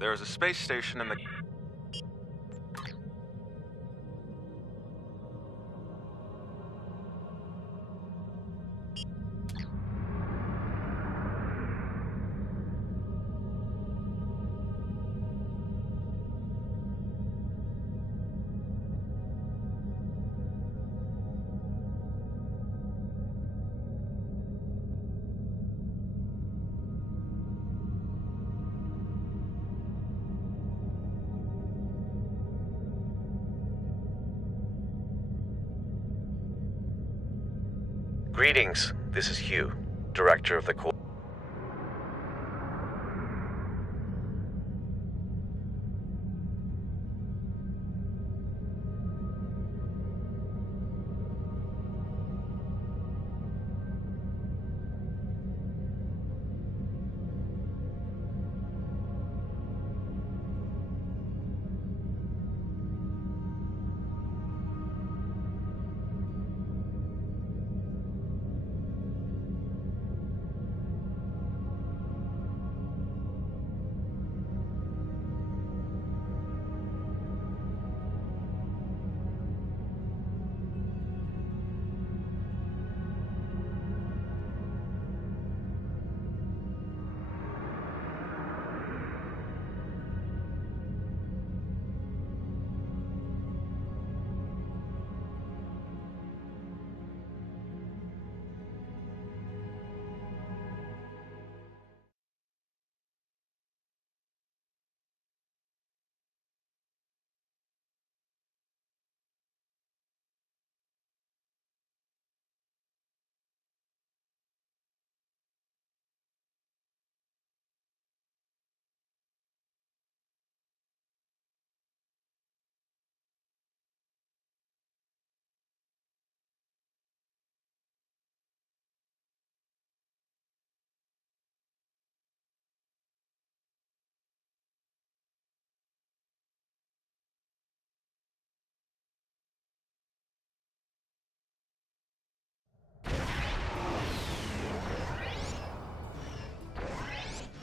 There is a space station in the... Greetings, this is Hugh, Director of the Corps.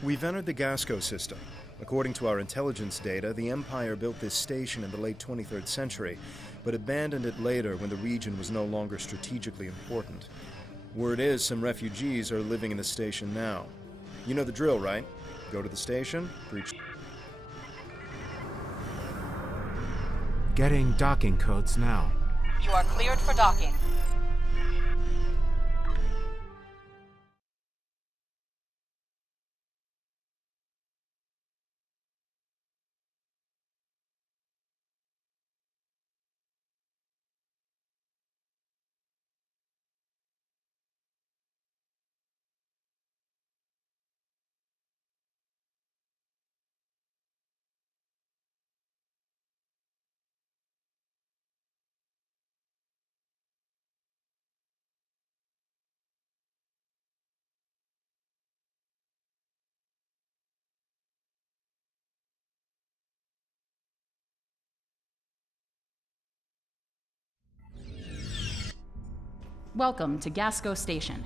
We've entered the Gasco system. According to our intelligence data, the Empire built this station in the late 23rd century, but abandoned it later when the region was no longer strategically important. Word is some refugees are living in the station now. You know the drill, right? Go to the station, breach... Getting docking codes now. You are cleared for docking. Welcome to Gasco Station.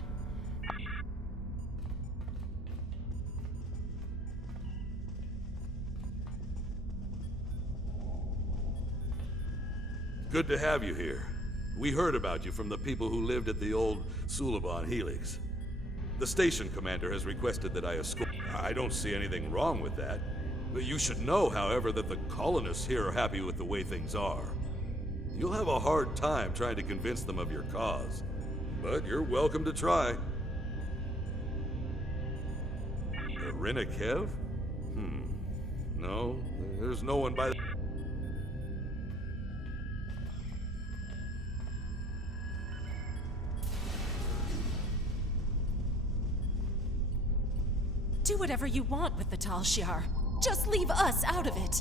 Good to have you here. We heard about you from the people who lived at the old Suliban Helix. The station commander has requested that I escort. I don't see anything wrong with that. But you should know, however, that the colonists here are happy with the way things are. You'll have a hard time trying to convince them of your cause. But you're welcome to try. Irina Kev? No, there's no one by the... Do whatever you want with the Tal Shiar. Just leave us out of it.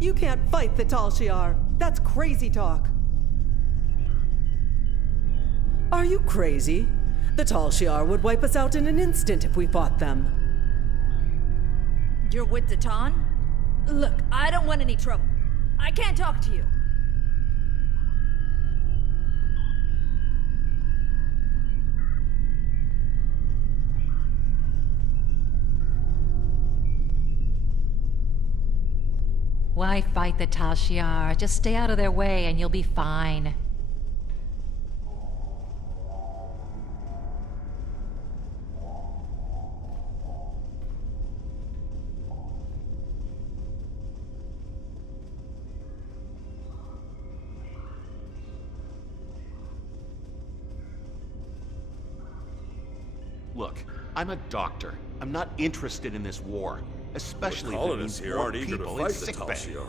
You can't fight the Tal Shiar. That's crazy talk. Are you crazy? The Tal Shiar would wipe us out in an instant if we fought them. You're with the Tan? Look, I don't want any trouble. I can't talk to you. Why fight the Tal Shiar? Just stay out of their way and you'll be fine. Look, I'm a doctor. I'm not interested in this war. Especially The if it colonists means here more aren't eager to people fight in the Tal sickbay. Shiar.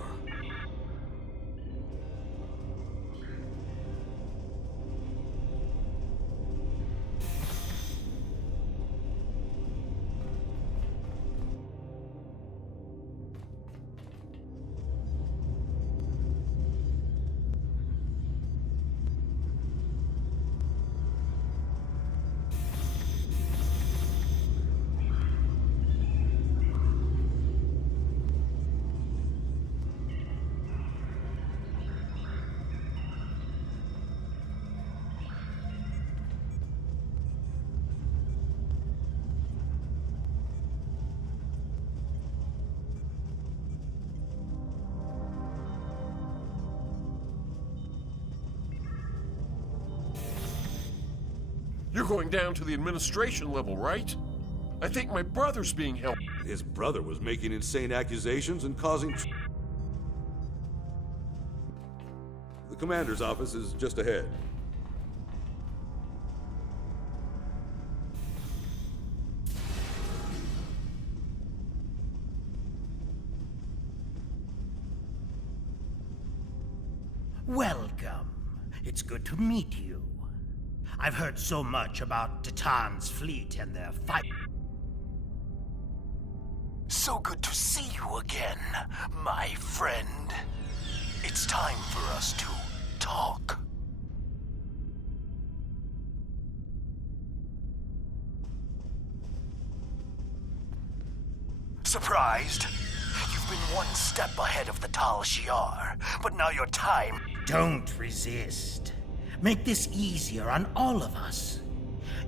You're going down to the administration level, right? I think my brother's being held. His brother was making insane accusations and causing... The commander's office is just ahead. Welcome. It's good to meet you. I've heard so much about Titan's fleet and their fight. So good to see you again, my friend. It's time for us to talk. Surprised? You've been one step ahead of the Tal Shiar, but now your time... Don't resist. Make this easier on all of us.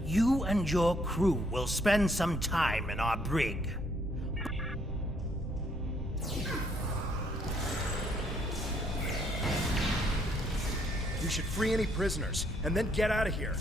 You and your crew will spend some time in our brig. We should free any prisoners, and then get out of here.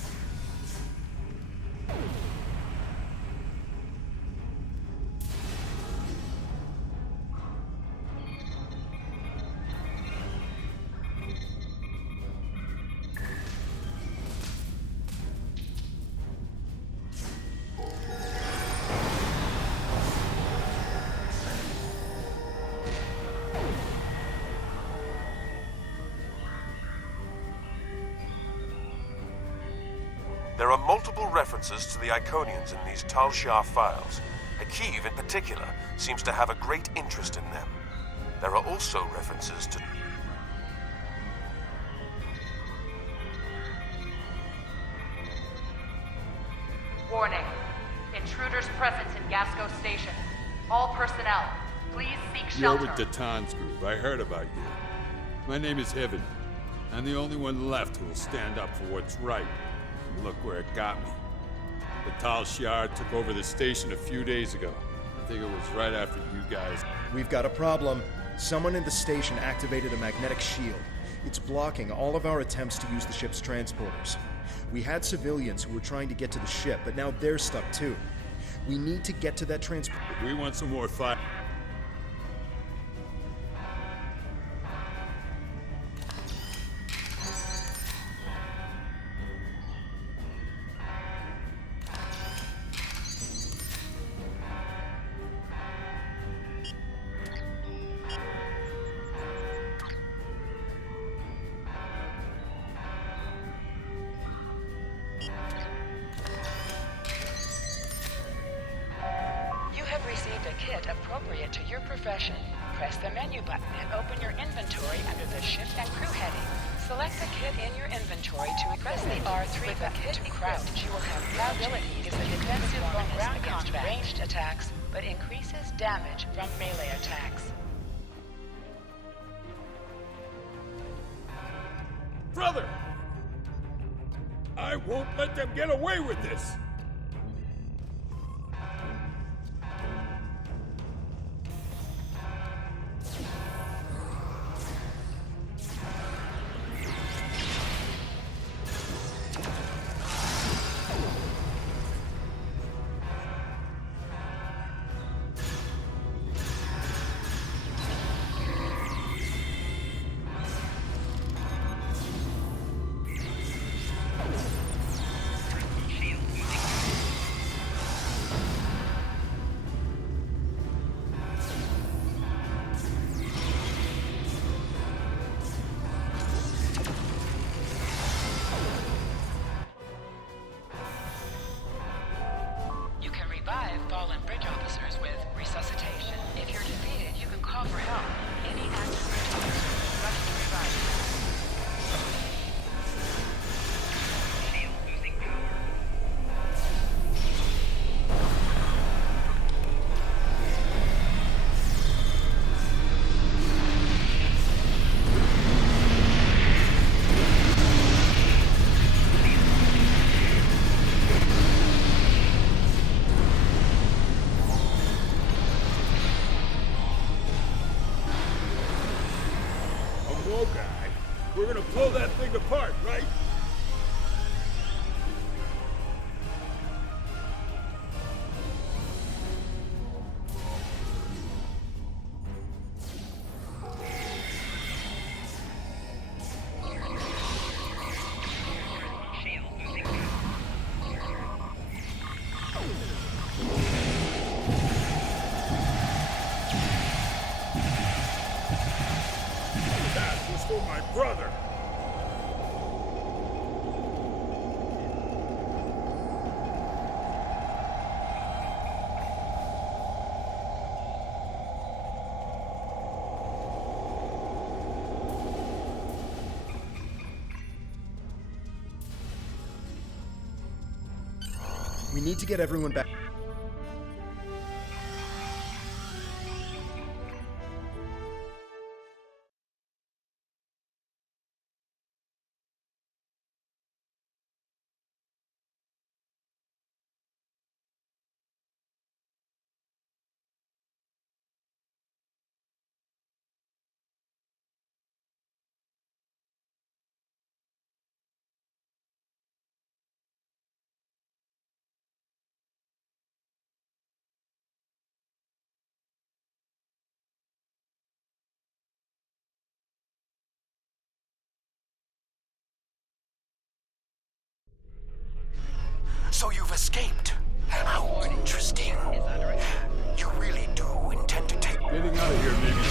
There are multiple references to the Iconians in these Tal Shiar files. Akiv, in particular, seems to have a great interest in them. There are also references to... Warning. Intruders present in Gasco Station. All personnel, please seek You're shelter. with the Tan's group. I heard about you. My name is Heaven. I'm the only one left who will stand up for what's right. And look where it got me. The Tal Shiar took over the station a few days ago. I think it was right after you guys. We've got a problem. Someone in the station activated a magnetic shield. It's blocking all of our attempts to use the ship's transporters. We had civilians who were trying to get to the ship, but now they're stuck too. We need to get to that transport. We want some more fire. Received a kit appropriate to your profession. Press the menu button and open your inventory under the ship and crew heading. Select the kit in your inventory to press the R3 with the kit to crouch. You will have no abilities is a defensive bonus against ranged attacks, but increases damage from melee attacks. Brother! I won't let them get away with this! Fallen bridge officers with resuscitation. If you're defeated, you can call for help. Any active bridge officer is running to revive you. Shield losing power. Guy, we're gonna blow that thing apart, right? For my brother! We need to get everyone back. So you've escaped. How interesting. You really do intend to take... Getting out of here may be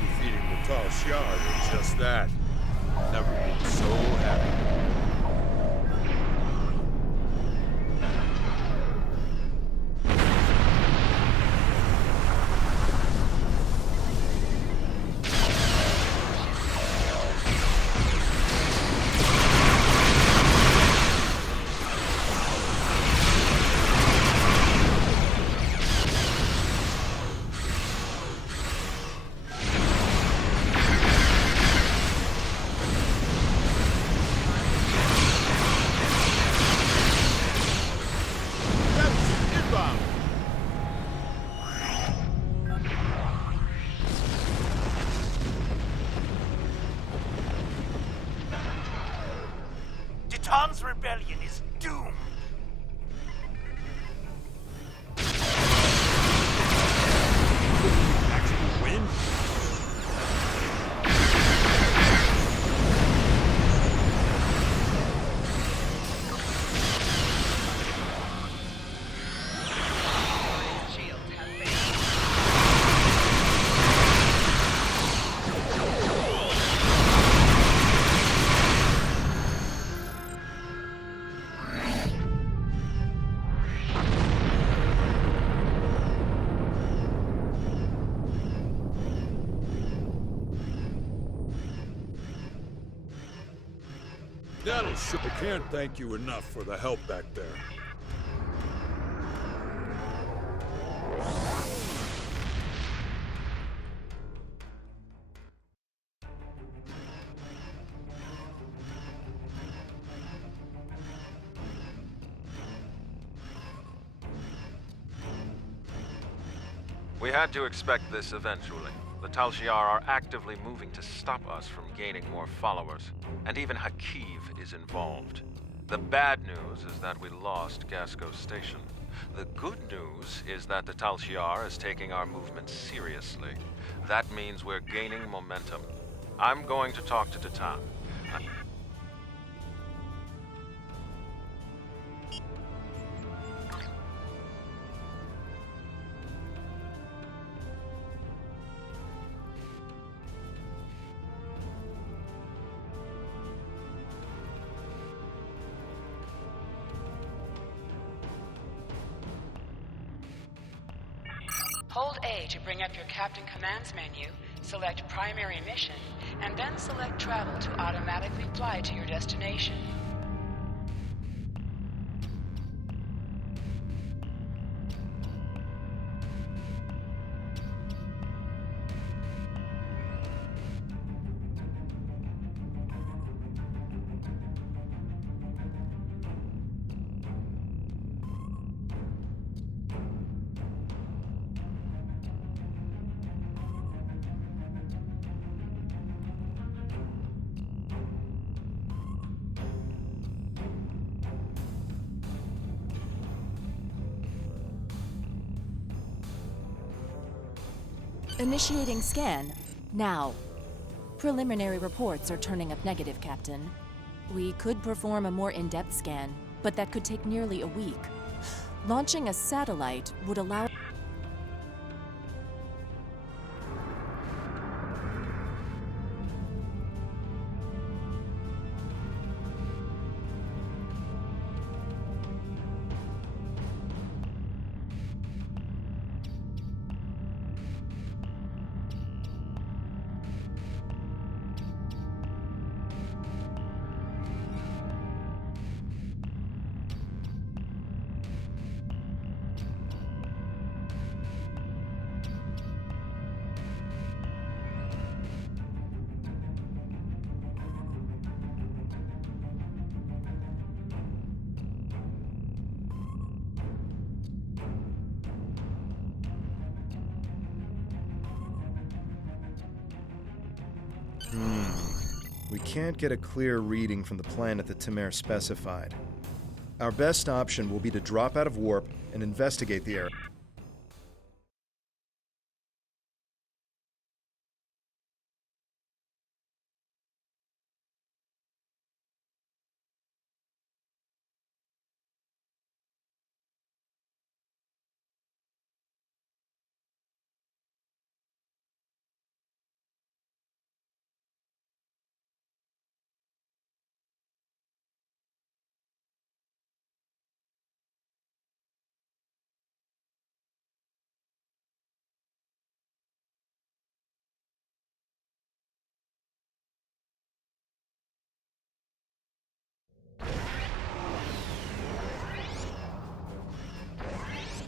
defeating the Tal Shiar is just that. Never been so happy. Titan's rebellion is doomed. Actually win? That'll show. I can't thank you enough for the help back there. We had to expect this eventually. The Tal Shiar are actively moving to stop us from gaining more followers, and even Hakiv is involved. The bad news is that we lost Gasco Station. The good news is that the Tal Shiar is taking our movement seriously. That means we're gaining momentum. I'm going to talk to Titan. Hold A to bring up your Captain Commands menu, select Primary Mission, and then select Travel to automatically fly to your destination. Initiating scan. Now. Preliminary reports are turning up negative, Captain. We could perform a more in-depth scan, but that could take nearly a week. Launching a satellite would allow... We can't get a clear reading from the planet that Temer specified. Our best option will be to drop out of warp and investigate the area.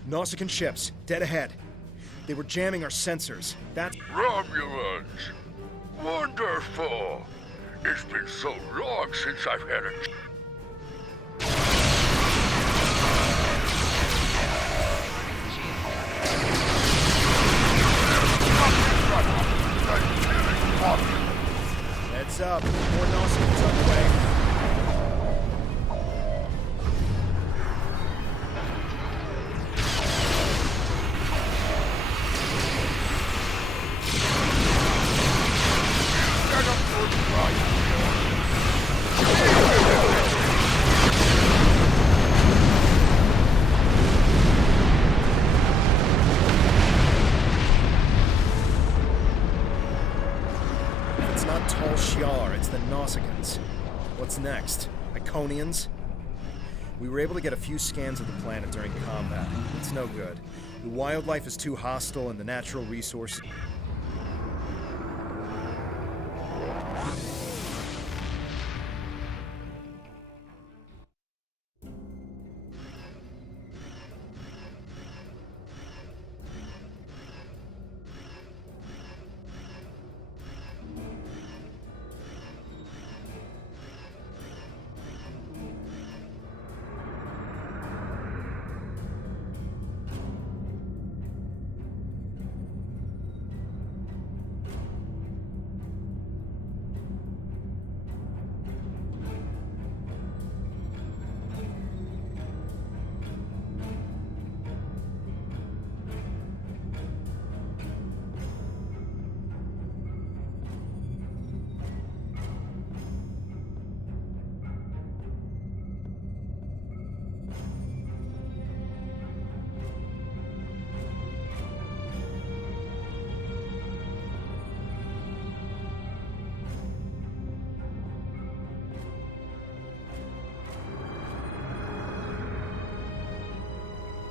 Nausicaan ships, dead ahead. They were jamming our sensors. That's... Romulans! Wonderful! It's been so long since I've had a... Heads up, more Nausicans on the way. It's not Tal Shiar, it's the Nausicans. What's next? Iconians? We were able to get a few scans of the planet during combat. It's no good. The wildlife is too hostile and the natural resources...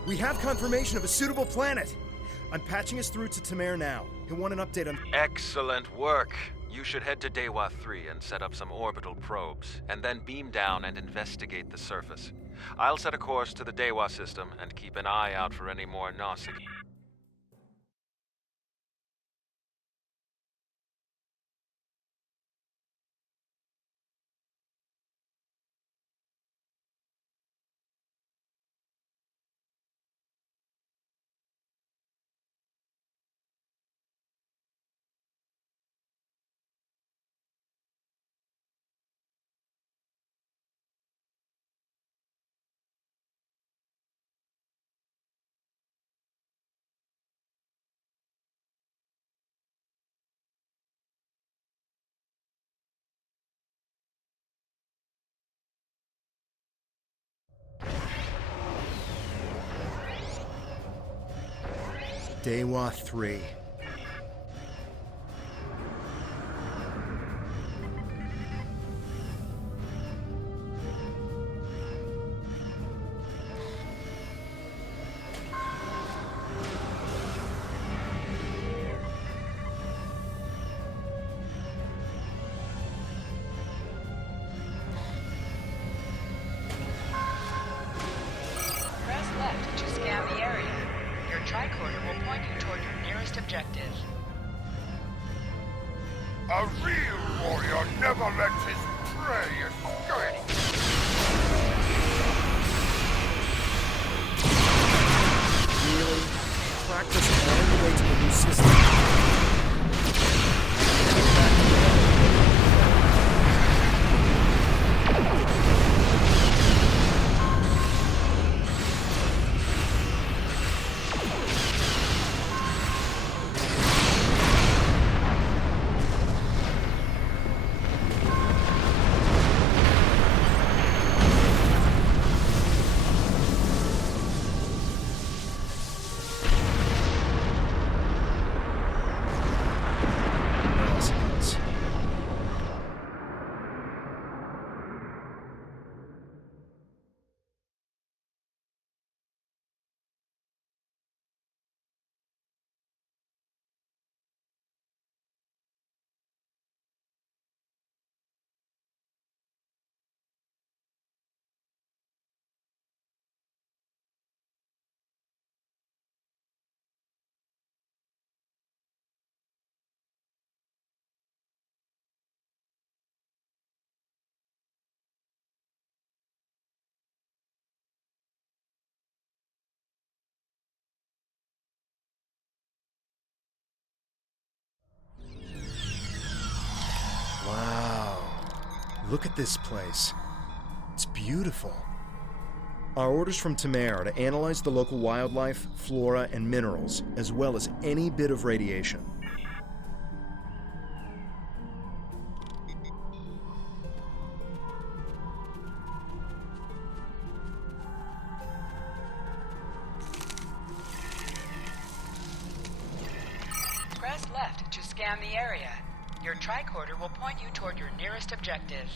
We have confirmation of a suitable planet! I'm patching us through to Tamir now. He'll want an update on... Excellent work. You should head to Dewa 3 and set up some orbital probes, and then beam down and investigate the surface. I'll set a course to the Dewa system and keep an eye out for any more Nausicaa. Dewa 3. Press left to scan the area. Your tricorder will point you toward your nearest objective. A real warrior never lets his prey escape. Really? Tracked us all the way to the new system. Wow. Look at this place. It's beautiful. Our orders from Tamir are to analyze the local wildlife, flora, and minerals, as well as any bit of radiation. Press left to scan the area. Your tricorder will point you toward your nearest objective.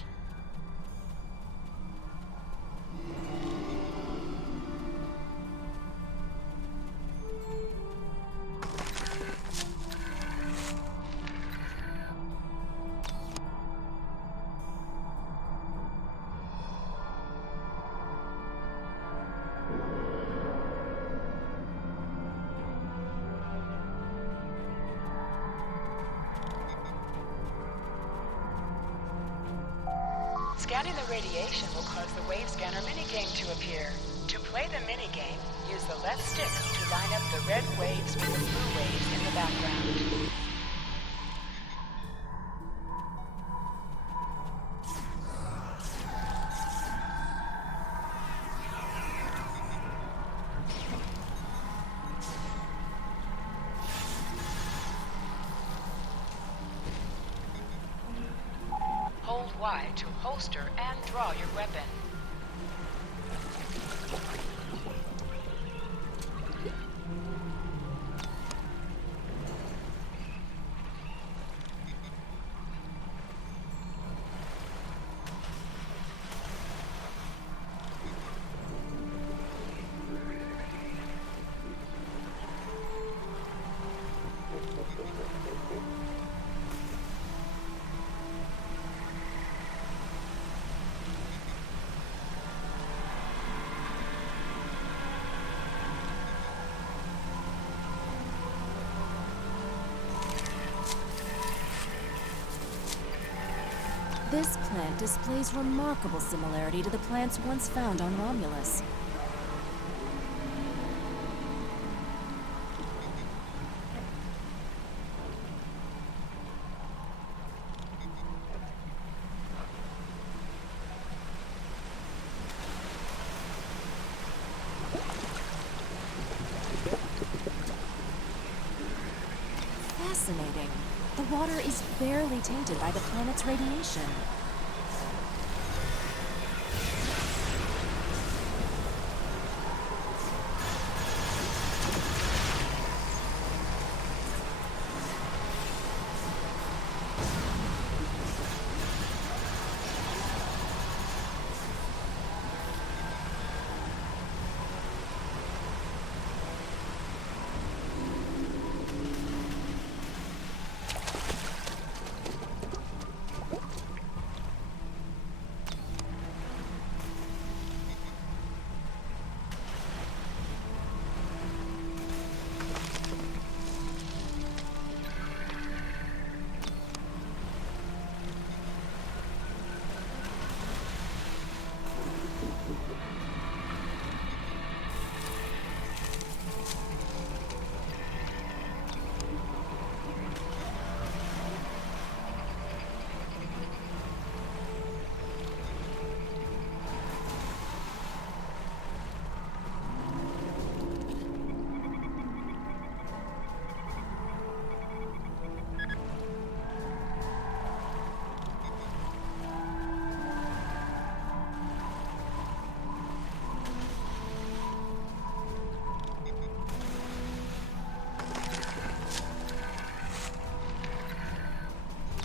Scanning the radiation will cause the wave scanner minigame to appear. To play the minigame, use the left stick to line up the red waves with the blue waves in the background. Hold Y to holster and draw your weapon. This plant displays remarkable similarity to the plants once found on Romulus. Fascinating. The water is barely tainted by the planet's radiation.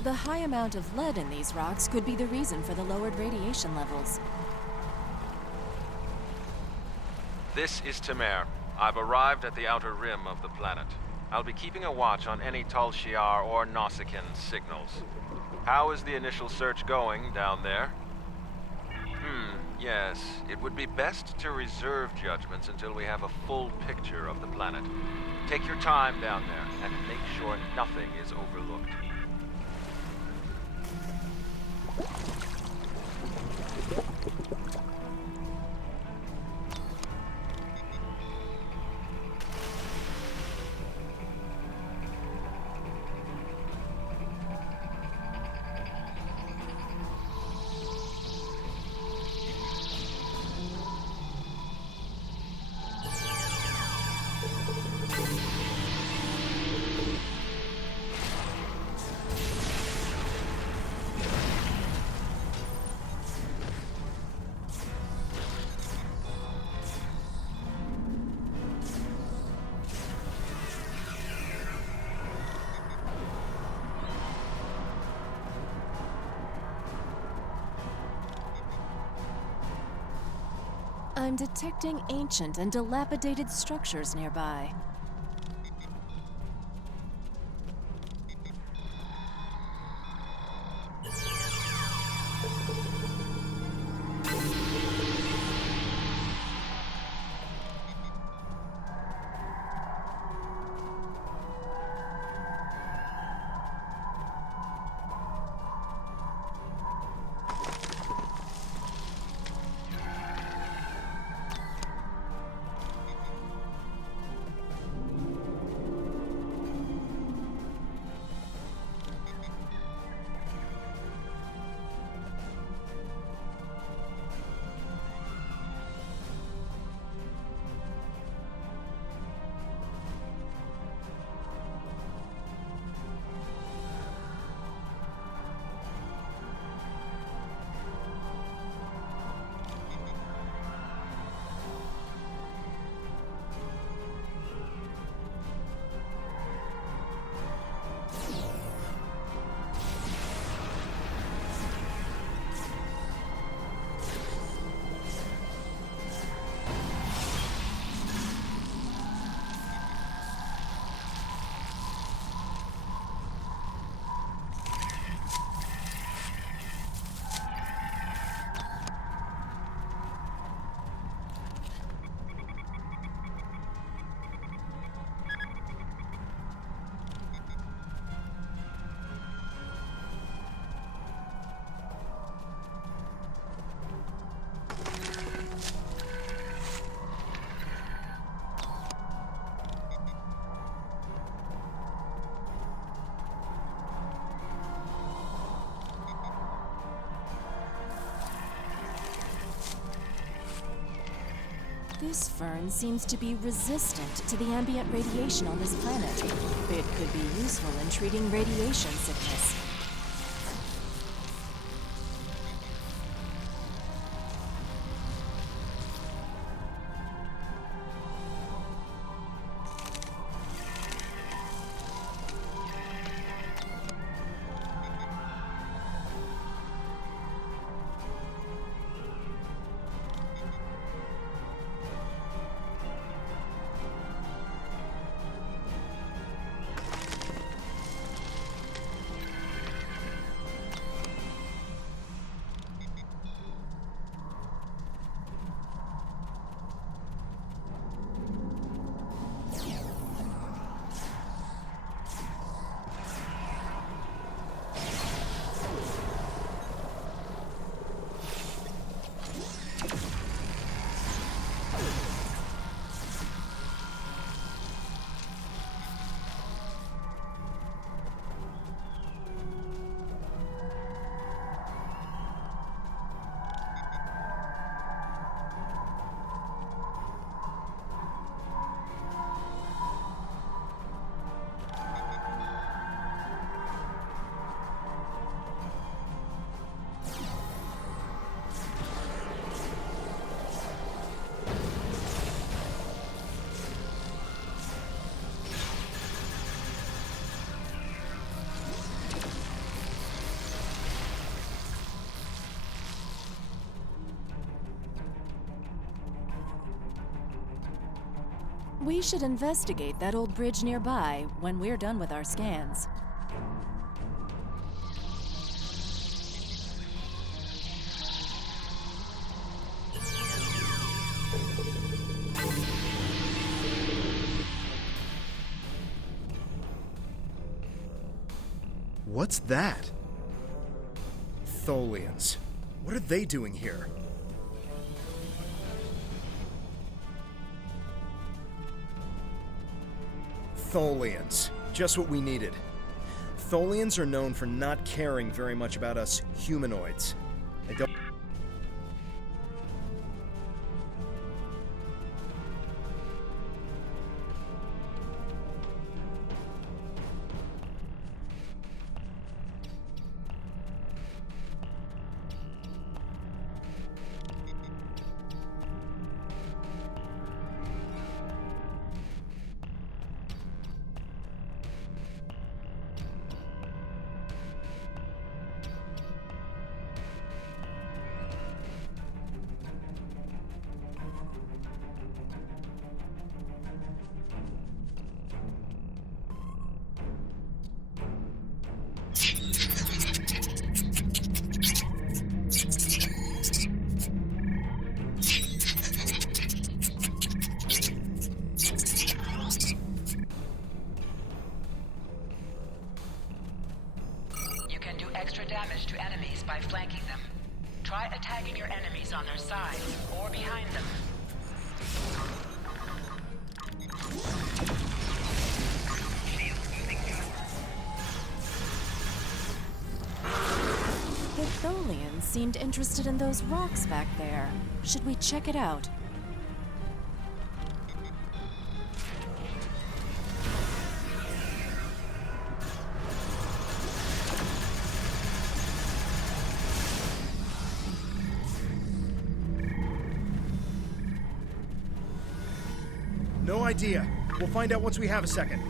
The high amount of lead in these rocks could be the reason for the lowered radiation levels. This is Temer. I've arrived at the outer rim of the planet. I'll be keeping a watch on any Tal Shiar or Nausicaan signals. How is the initial search going down there? Yes. It would be best to reserve judgments until we have a full picture of the planet. Take your time down there and make sure nothing is overlooked. I'm detecting ancient and dilapidated structures nearby. This fern seems to be resistant to the ambient radiation on this planet. It could be useful in treating radiation sickness. We should investigate that old bridge nearby when we're done with our scans. What's that? Tholians. What are they doing here? Tholians. Just what we needed. Tholians are known for not caring very much about us humanoids. I don't... Extra damage to enemies by flanking them. Try attacking your enemies on their sides or behind them. The Tholians seemed interested in those rocks back there. Should we check it out? No idea. We'll find out once we have a second.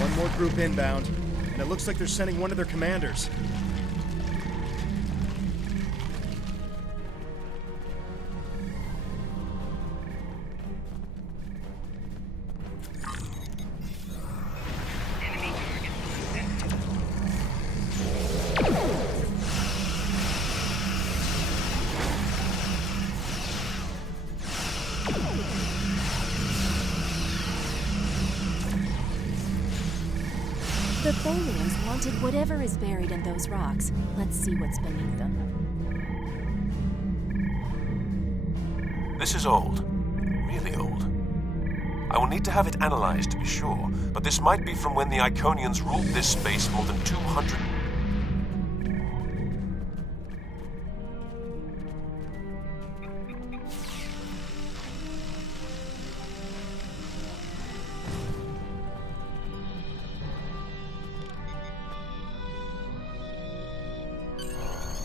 One more group inbound, and it looks like they're sending one of their commanders. The Tholians wanted whatever is buried in those rocks. Let's see what's beneath them. This is old. Really old. I will need to have it analyzed to be sure, but this might be from when the Iconians ruled this space more than 200...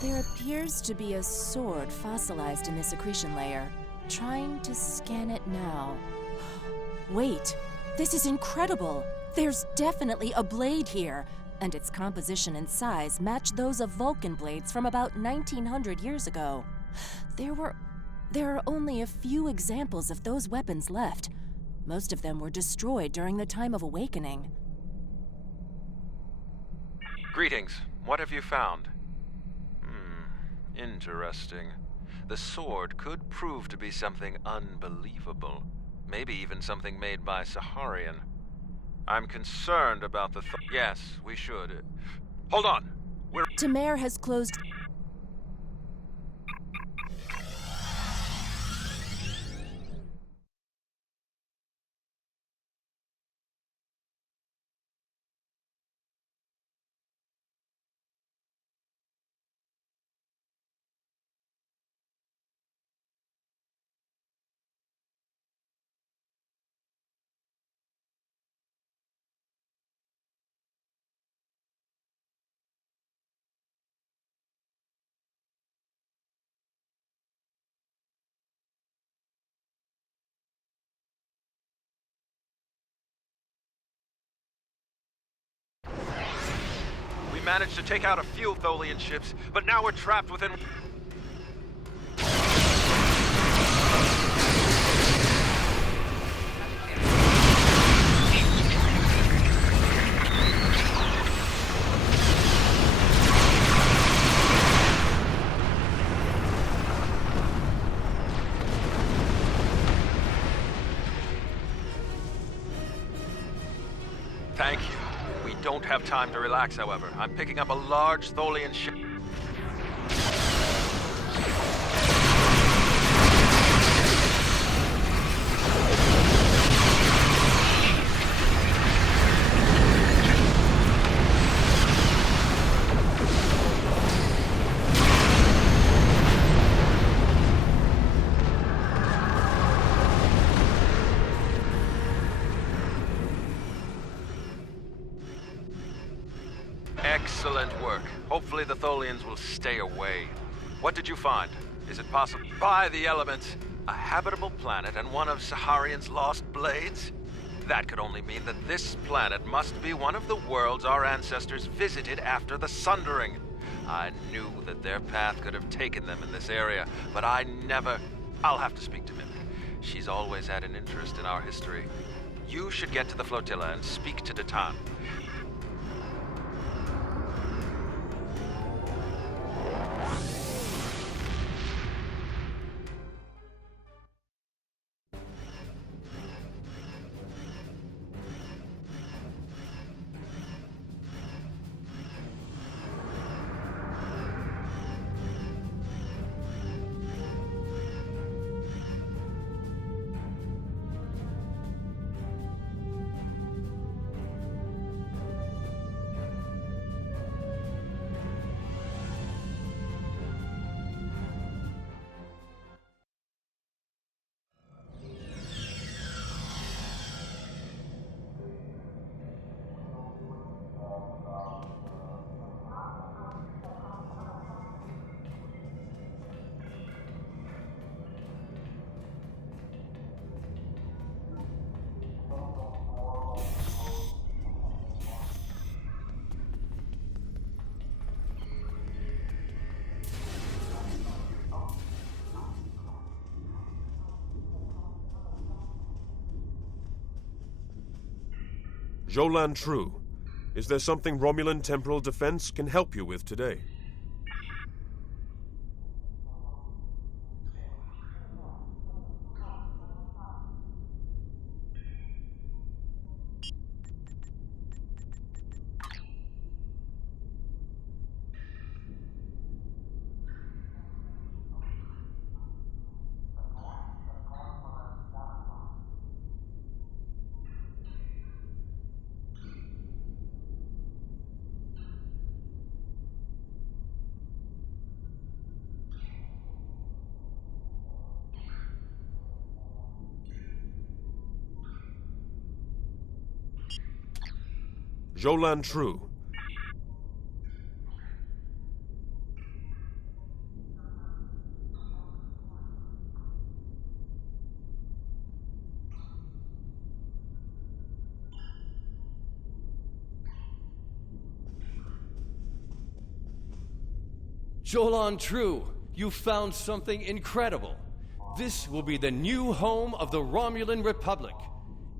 There appears to be a sword fossilized in this accretion layer. Trying to scan it now. Wait, this is incredible! There's definitely a blade here, and its composition and size match those of Vulcan blades from about 1900 years ago. There are only a few examples of those weapons left. Most of them were destroyed during the time of Awakening. Greetings. What have you found? Interesting. The sword could prove to be something unbelievable. Maybe even something made by Saharian. I'm concerned about the Yes, we should. Hold on! Tamer has closed... We managed to take out a few Tholian ships, but now we're trapped within... Thank you. We don't have time to relax, however. I'm picking up a large Tholian ship. Excellent work. Hopefully the Tholians will stay away. What did you find? Is it possible? By the elements, a habitable planet and one of Saharian's lost blades? That could only mean that this planet must be one of the worlds our ancestors visited after the Sundering. I knew that their path could have taken them in this area, but I never... I'll have to speak to Mimic. She's always had an interest in our history. You should get to the flotilla and speak to Datan. Jolan True, is there something Romulan temporal defense can help you with today? Jolan True. Jolan True, you found something incredible. This will be the new home of the Romulan Republic.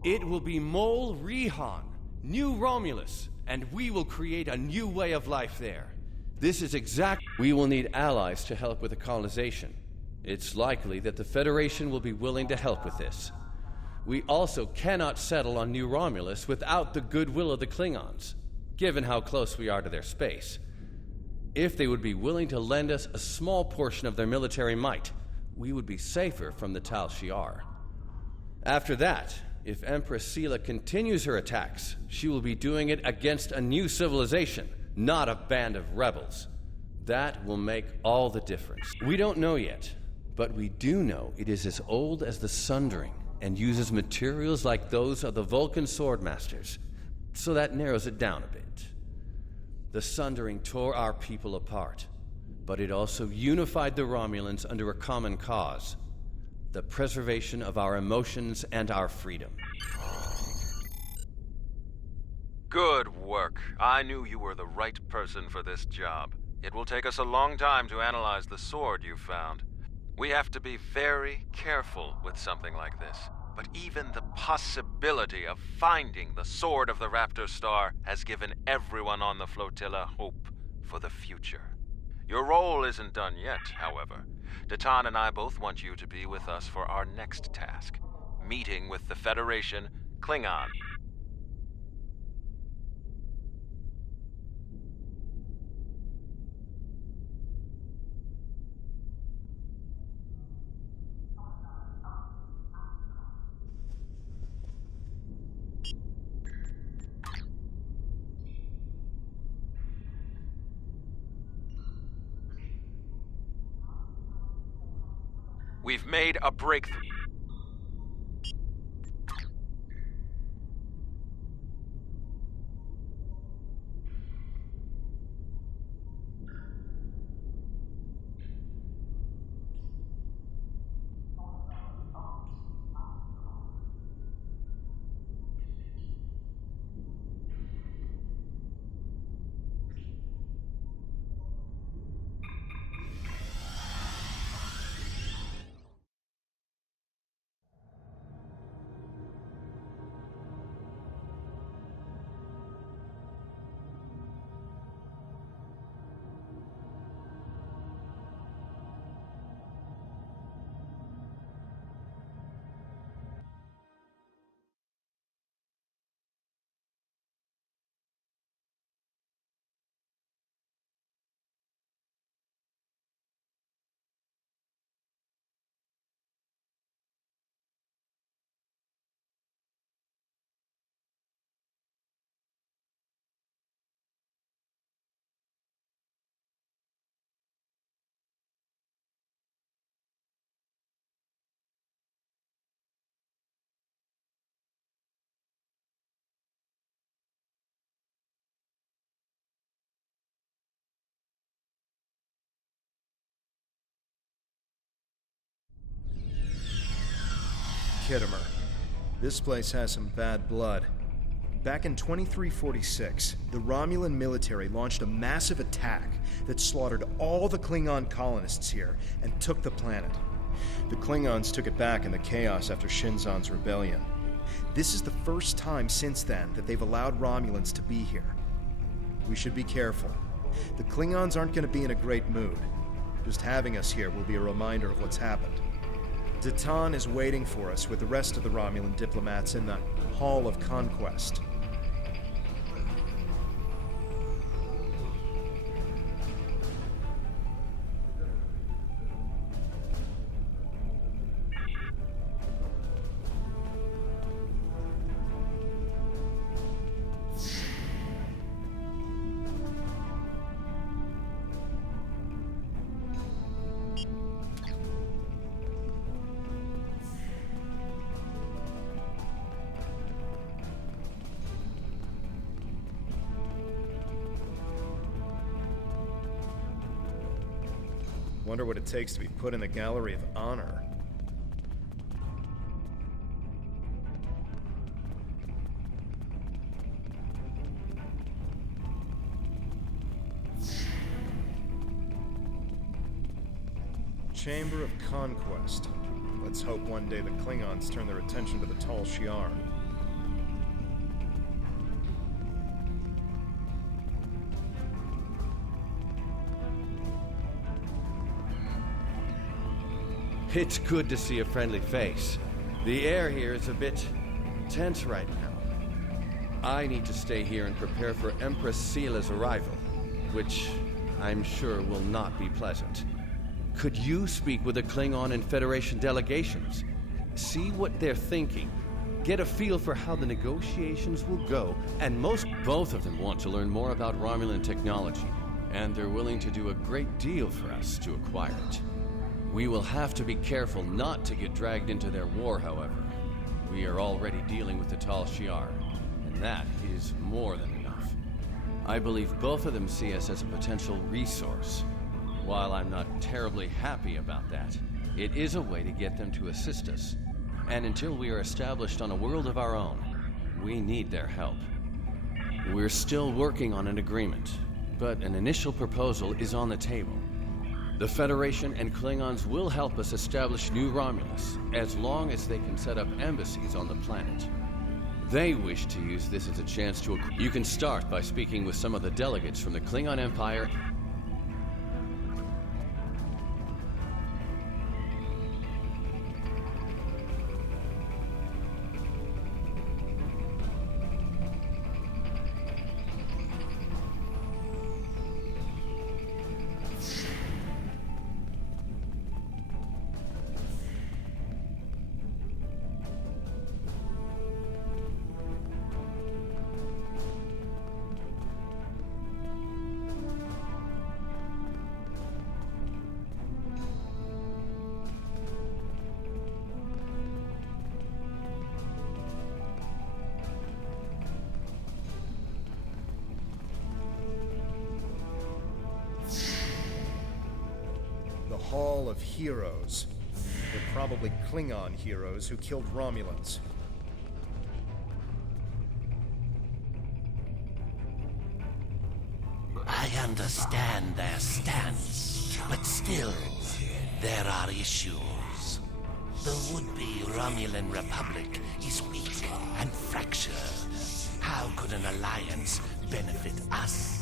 It will be Mol Rihan, New Romulus, and we will create a new way of life there. This is exactly... We will need allies to help with the colonization. It's likely that the Federation will be willing to help with this. We also cannot settle on New Romulus without the goodwill of the Klingons, given how close we are to their space. If they would be willing to lend us a small portion of their military might, we would be safer from the Tal Shiar. After that, if Empress Sela continues her attacks, she will be doing it against a new civilization, not a band of rebels. That will make all the difference. We don't know yet, but we do know it is as old as the Sundering and uses materials like those of the Vulcan Swordmasters, so that narrows it down a bit. The Sundering tore our people apart, but it also unified the Romulans under a common cause: the preservation of our emotions and our freedom. Good work. I knew you were the right person for this job. It will take us a long time to analyze the sword you found. We have to be very careful with something like this. But even the possibility of finding the Sword of the Raptor Star has given everyone on the flotilla hope for the future. Your role isn't done yet, however. Datan and I both want you to be with us for our next task, meeting with the Federation Klingon. We've made a breakthrough. Kittimer. This place has some bad blood. Back in 2346, the Romulan military launched a massive attack that slaughtered all the Klingon colonists here and took the planet. The Klingons took it back in the chaos after Shinzon's rebellion. This is the first time since then that they've allowed Romulans to be here. We should be careful. The Klingons aren't going to be in a great mood. Just having us here will be a reminder of what's happened. Datan is waiting for us with the rest of the Romulan diplomats in the Hall of Conquest. Wonder what it takes to be put in the Gallery of Honor. Chamber of Conquest. Let's hope one day the Klingons turn their attention to the Tal Shiar. It's good to see a friendly face. The air here is a bit tense right now. I need to stay here and prepare for Empress Seela's arrival, which I'm sure will not be pleasant. Could you speak with the Klingon and Federation delegations? See what they're thinking. Get a feel for how the negotiations will go, and both of them want to learn more about Romulan technology, and they're willing to do a great deal for us to acquire it. We will have to be careful not to get dragged into their war, however. We are already dealing with the Tal Shiar, and that is more than enough. I believe both of them see us as a potential resource. While I'm not terribly happy about that, it is a way to get them to assist us. And until we are established on a world of our own, we need their help. We're still working on an agreement, but an initial proposal is on the table. The Federation and Klingons will help us establish New Romulus, as long as they can set up embassies on the planet. They wish to use this as a chance to... You can start by speaking with some of the delegates from the Klingon Empire. Hall of Heroes. They're probably Klingon heroes who killed Romulans. I understand their stance, but still, there are issues. The would-be Romulan Republic is weak and fractured. How could an alliance benefit us?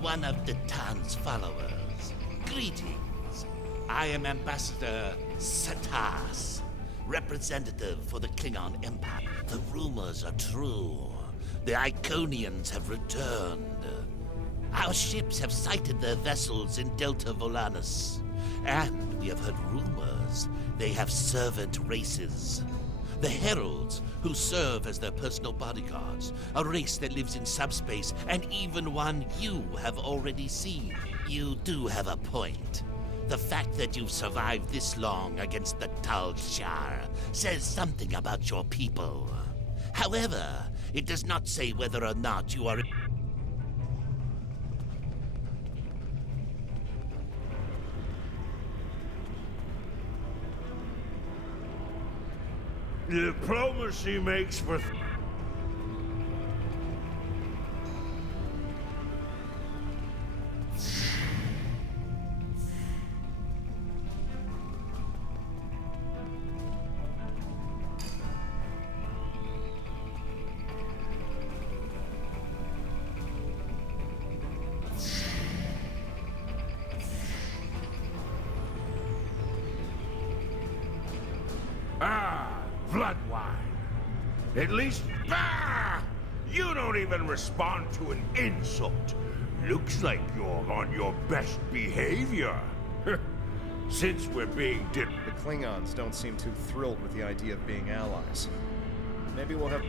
One of the Tan's followers. Greetings. I am Ambassador Satas, representative for the Klingon Empire. The rumors are true. The Iconians have returned. Our ships have sighted their vessels in Delta Volanus, and we have heard rumors they have servant races. The Heralds, who serve as their personal bodyguards, a race that lives in subspace, and even one you have already seen. You do have a point. The fact that you've survived this long against the Tal Shiar says something about your people. However, it does not say whether or not you are... Diplomacy makes for... blood wine. At least, you don't even respond to an insult. Looks like you're on your best behavior. Since we're being The Klingons don't seem too thrilled with the idea of being allies. Maybe we'll have...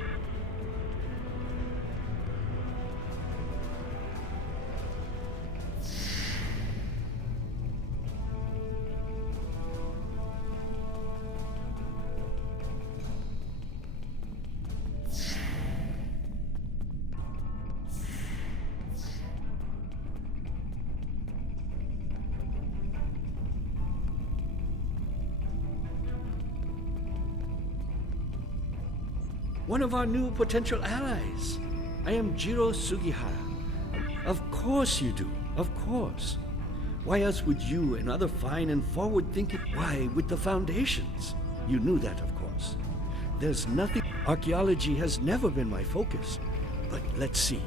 one of our new potential allies. I am Jiro Sugihara. Of course you do, of course. Why else would you and other fine and forward-thinking... Why, with the Foundations? You knew that, of course. There's nothing... Archaeology has never been my focus. But let's see.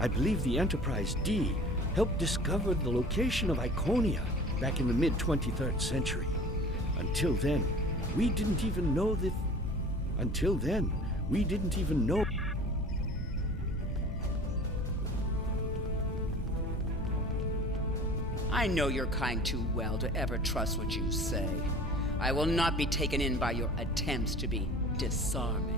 I believe the Enterprise D helped discover the location of Iconia back in the mid-23rd century. Until then, we didn't even know that... Until then, we didn't even know... I know your kind too well to ever trust what you say. I will not be taken in by your attempts to be disarming.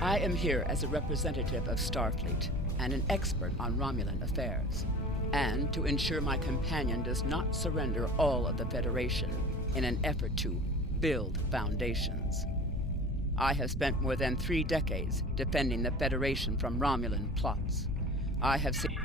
I am here as a representative of Starfleet and an expert on Romulan affairs, and to ensure my companion does not surrender all of the Federation in an effort to build foundations. I have spent more than 3 decades defending the Federation from Romulan plots. I have seen...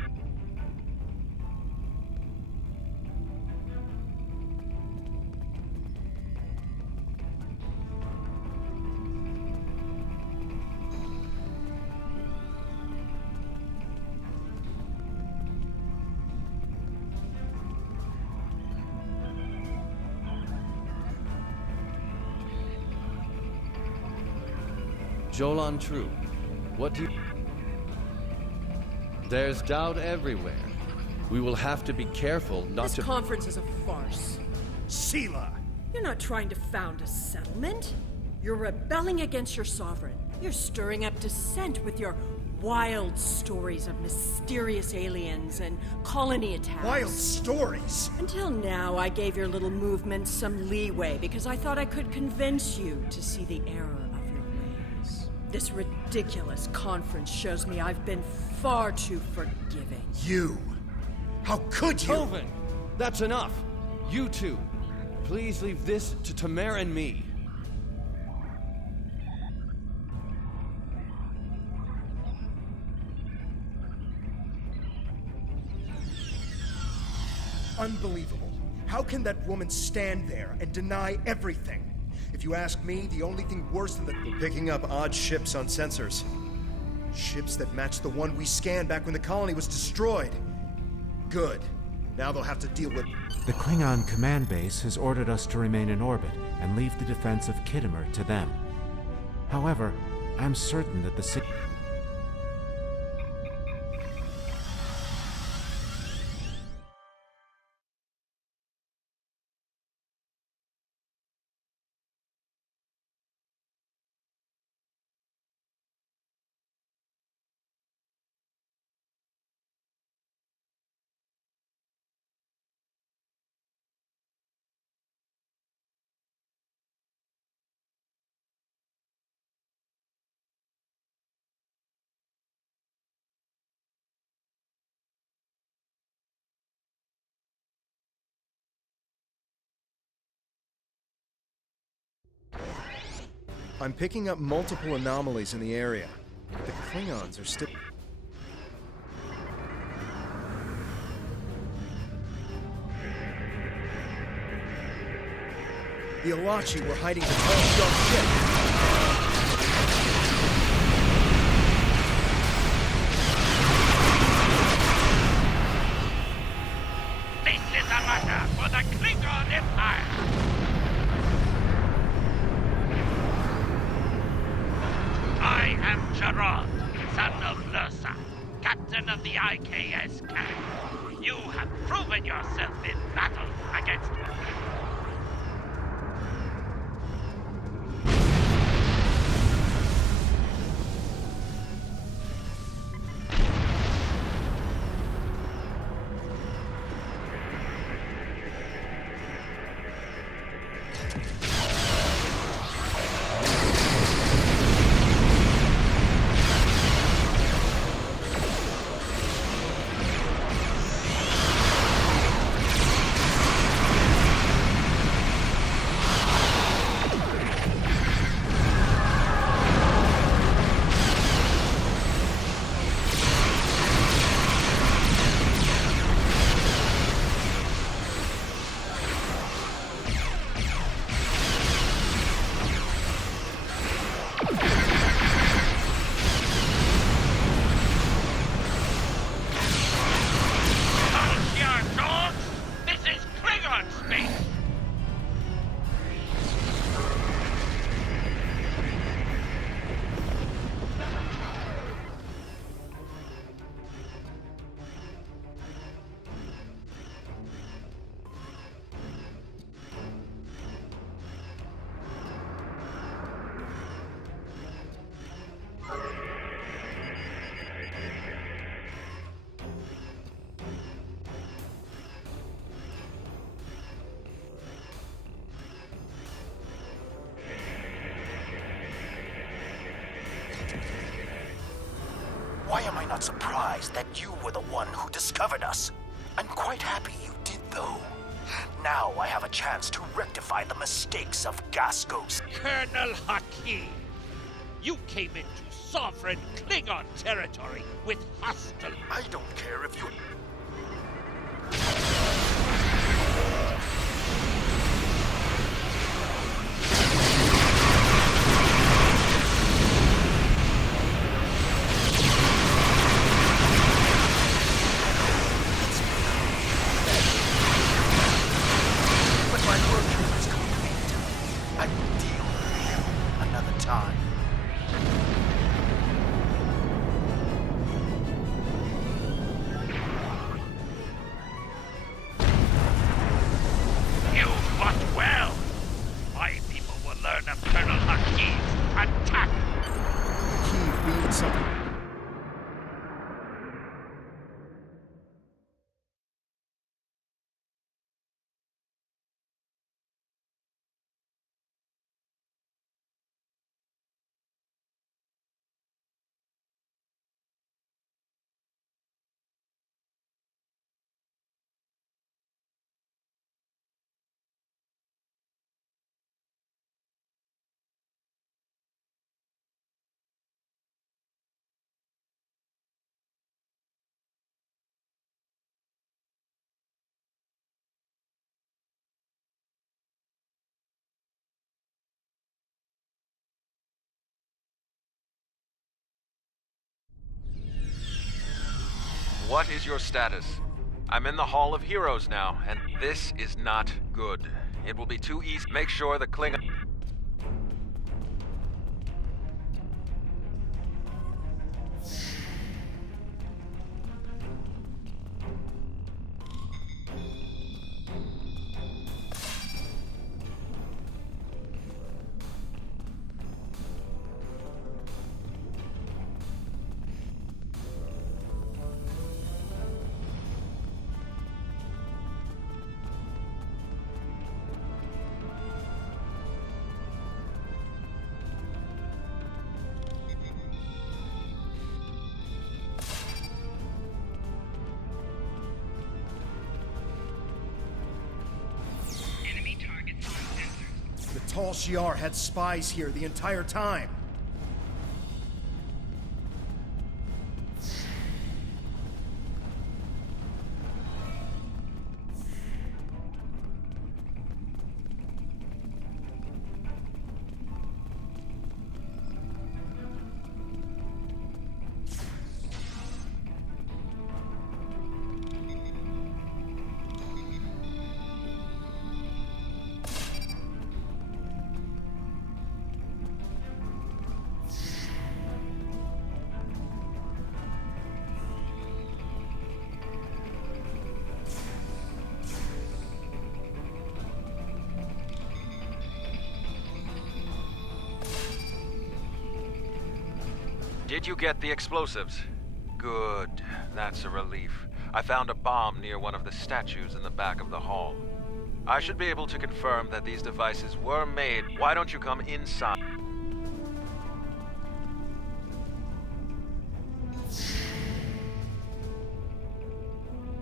Jolan True, what do you... There's doubt everywhere. We will have to be careful not to... This conference is a farce. Sela! You're not trying to found a settlement. You're rebelling against your sovereign. You're stirring up dissent with your wild stories of mysterious aliens and colony attacks. Wild stories? Until now, I gave your little movement some leeway because I thought I could convince you to see the error of your ways. This ridiculous conference shows me I've been far too forgiving. You! How could you? Tovin! That's enough! You two, please leave this to Tamara and me. Unbelievable. How can that woman stand there and deny everything? If you ask me, the only thing worse than They're picking up odd ships on sensors. Ships that match the one we scanned back when the colony was destroyed. Good. Now they'll have to deal with... The Klingon command base has ordered us to remain in orbit and leave the defense of Khitomer to them. However, I'm certain that the city... I'm picking up multiple anomalies in the area. The Klingons are still... The Alachi were hiding the Tal Shiar ship. This is a matter for the Klingon Empire! I am Gerard, son of Lursa, captain of the IKS Kang. You have proven yourself in battle against me. Why am I not surprised that you were the one who discovered us? I'm quite happy you did, though. Now I have a chance to rectify the mistakes of Gascos. Colonel Hakim, you came into sovereign Klingon territory with hostile... I don't care if you... What is your status? I'm in the Hall of Heroes now, and this is not good. It will be too easy. Make sure the Klingon... Tal Shiar had spies here the entire time. Did you get the explosives? Good. That's a relief. I found a bomb near one of the statues in the back of the hall. I should be able to confirm that these devices were made. Why don't you come inside?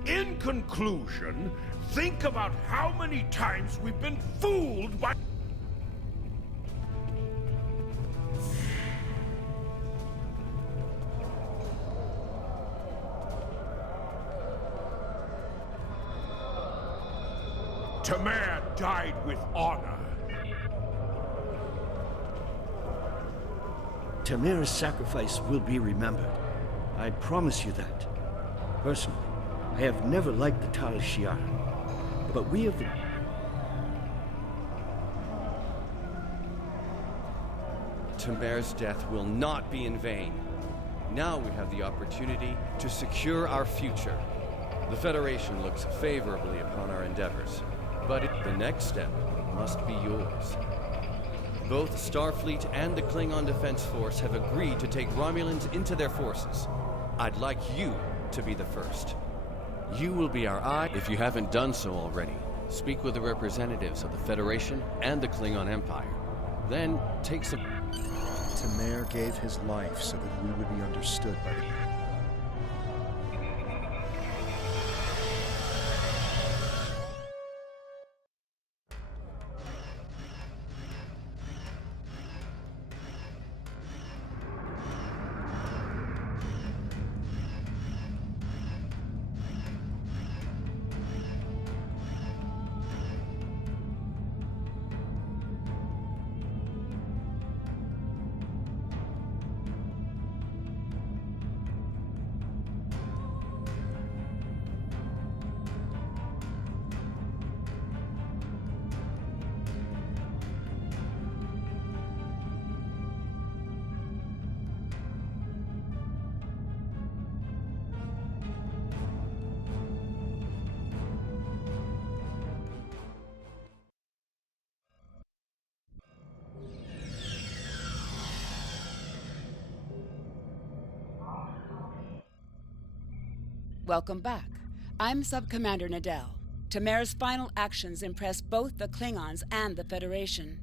In conclusion, think about how many times we've been fooled by... Tamer died with honor. Tamer's sacrifice will be remembered. I promise you that. Personally, I have never liked the Tal Shiar, but we have... Tamer's death will not be in vain. Now we have the opportunity to secure our future. The Federation looks favorably upon our endeavors, but the next step must be yours. Both Starfleet and the Klingon Defense Force have agreed to take Romulans into their forces. I'd like you to be the first. You will be our eye. If you haven't done so already, speak with the representatives of the Federation and the Klingon Empire. Then take some... Tamer gave his life so that we would be understood by the... Welcome back. I'm Sub-Commander Nadell. Tamer's final actions impress both the Klingons and the Federation.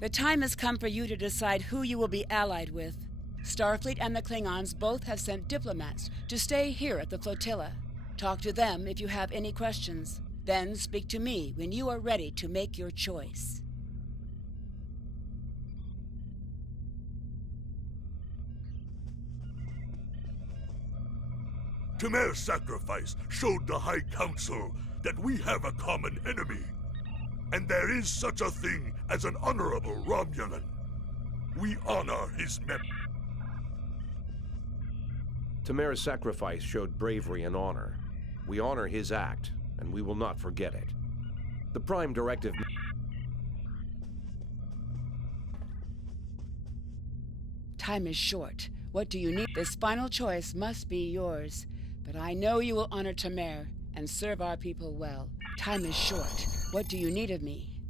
The time has come for you to decide who you will be allied with. Starfleet and the Klingons both have sent diplomats to stay here at the flotilla. Talk to them if you have any questions. Then speak to me when you are ready to make your choice. Tamer's sacrifice showed the High Council that we have a common enemy. And there is such a thing as an honorable Romulan. We honor his memory. Tamer's sacrifice showed bravery and honor. We honor his act, and we will not forget it. The Prime Directive... Time is short. What do you need? This final choice must be yours. But I know you will honor Tamer and serve our people well. Time is short. What do you need of me?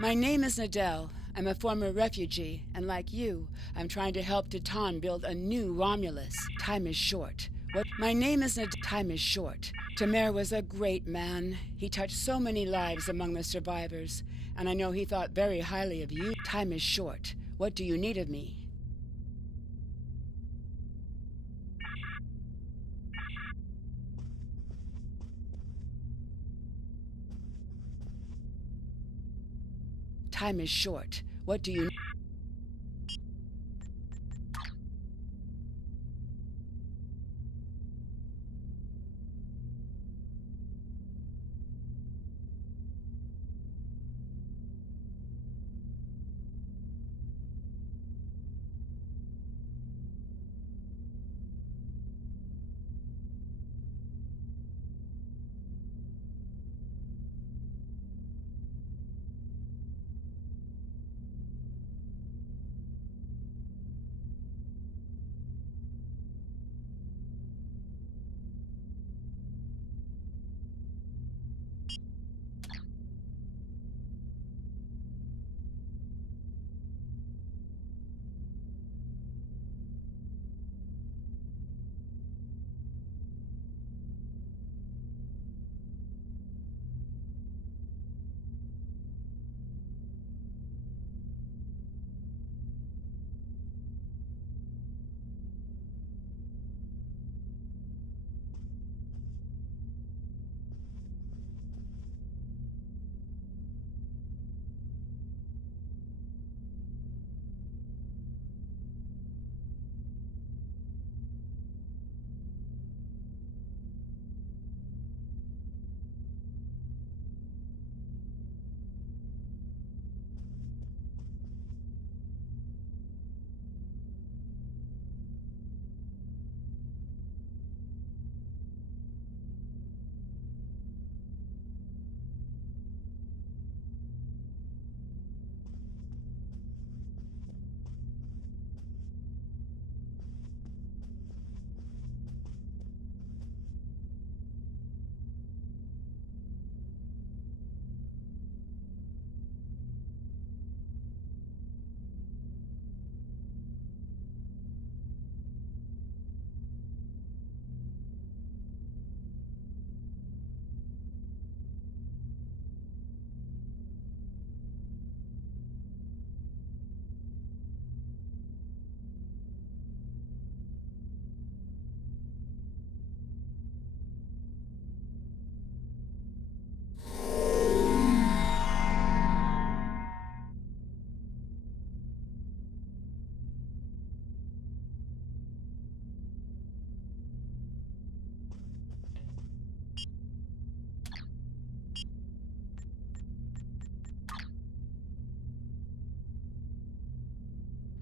My name is Nadell. I'm a former refugee, and like you, I'm trying to help Titan build a new Romulus. Time is short. My name is Nadell. Time is short. Tamer was a great man. He touched so many lives among the survivors, and I know he thought very highly of you. Time is short. What do you need of me? Time is short. What do you...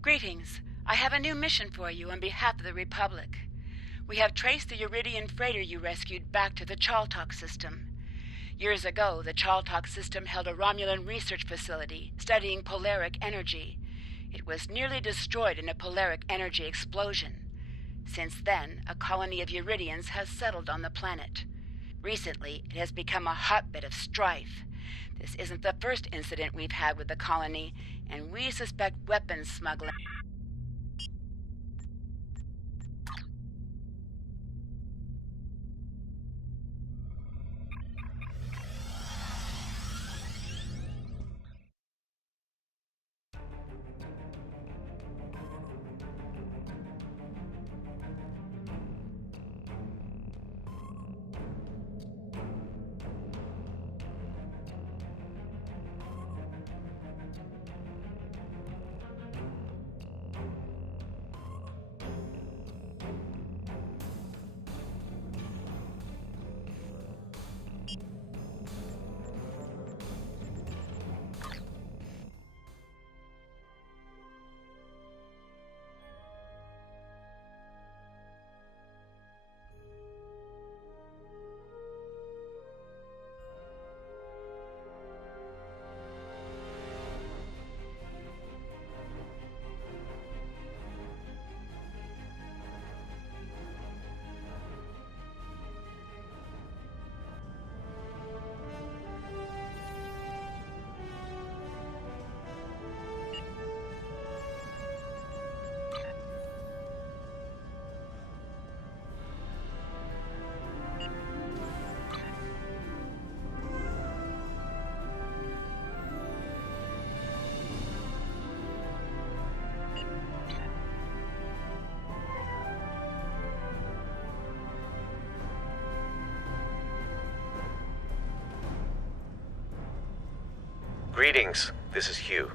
Greetings. I have a new mission for you on behalf of the Republic. We have traced the Uridian freighter you rescued back to the Chaltok system. Years ago, the Chaltok system held a Romulan research facility studying polaric energy. It was nearly destroyed in a polaric energy explosion. Since then, a colony of Uridians has settled on the planet. Recently, it has become a hotbed of strife. This isn't the first incident we've had with the colony, and we suspect weapons smuggling. Greetings, this is Hugh.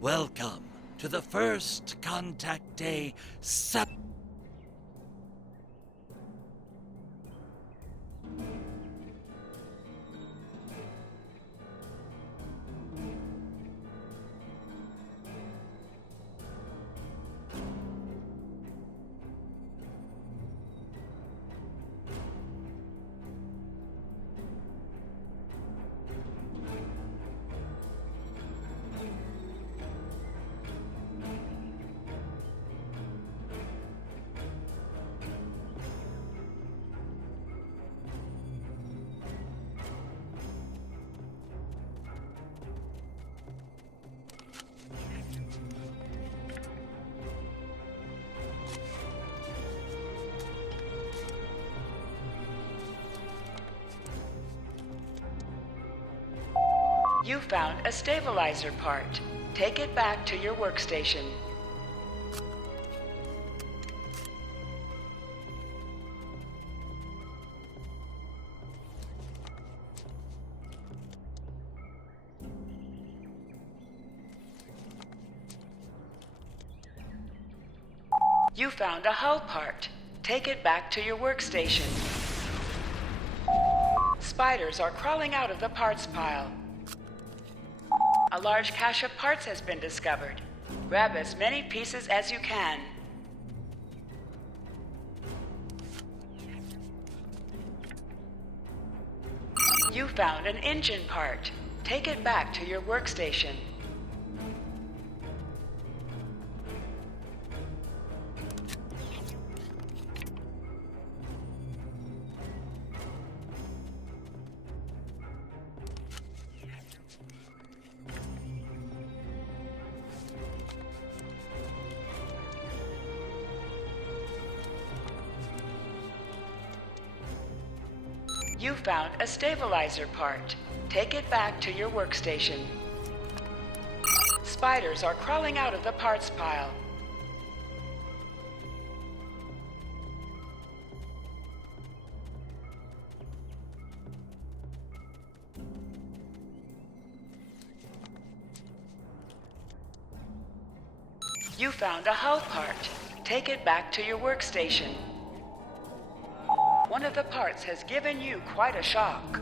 Welcome to the first contact day You found a stabilizer part. Take it back to your workstation. You found a hull part. Take it back to your workstation. Spiders are crawling out of the parts pile. A large cache of parts has been discovered. Grab as many pieces as you can. You found an engine part. Take it back to your workstation. You found a stabilizer part. Take it back to your workstation. Spiders are crawling out of the parts pile. You found a hull part. Take it back to your workstation. One of the parts has given you quite a shock.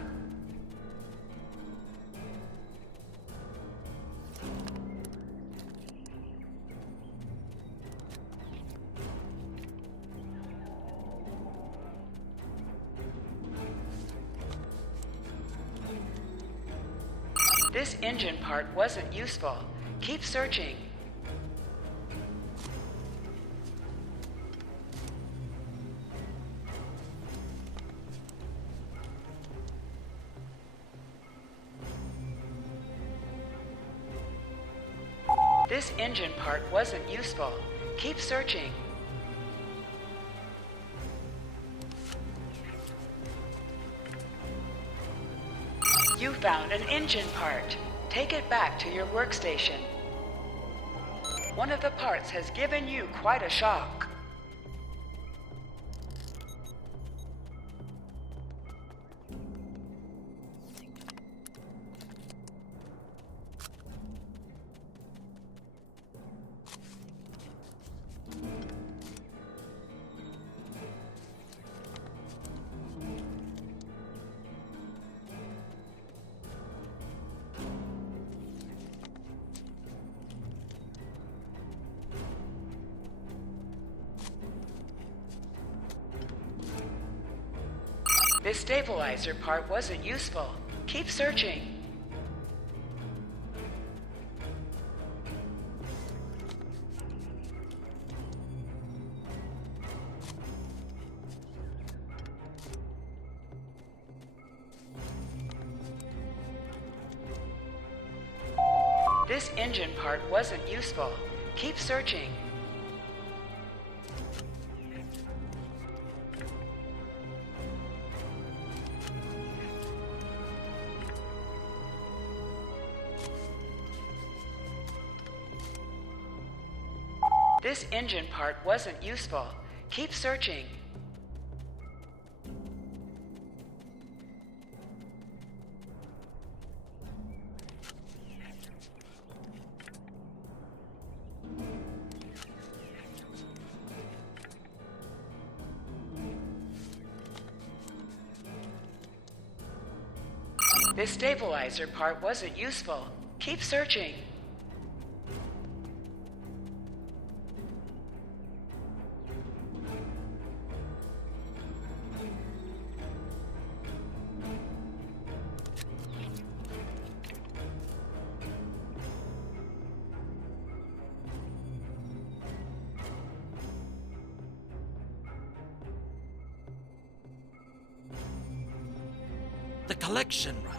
This engine part wasn't useful. Keep searching. This engine part wasn't useful. Keep searching. You found an engine part. Take it back to your workstation. One of the parts has given you quite a shock. This stabilizer part wasn't useful. Keep searching. This engine part wasn't useful. Keep searching. This engine part wasn't useful. Keep searching. This stabilizer part wasn't useful. Keep searching. The collection run.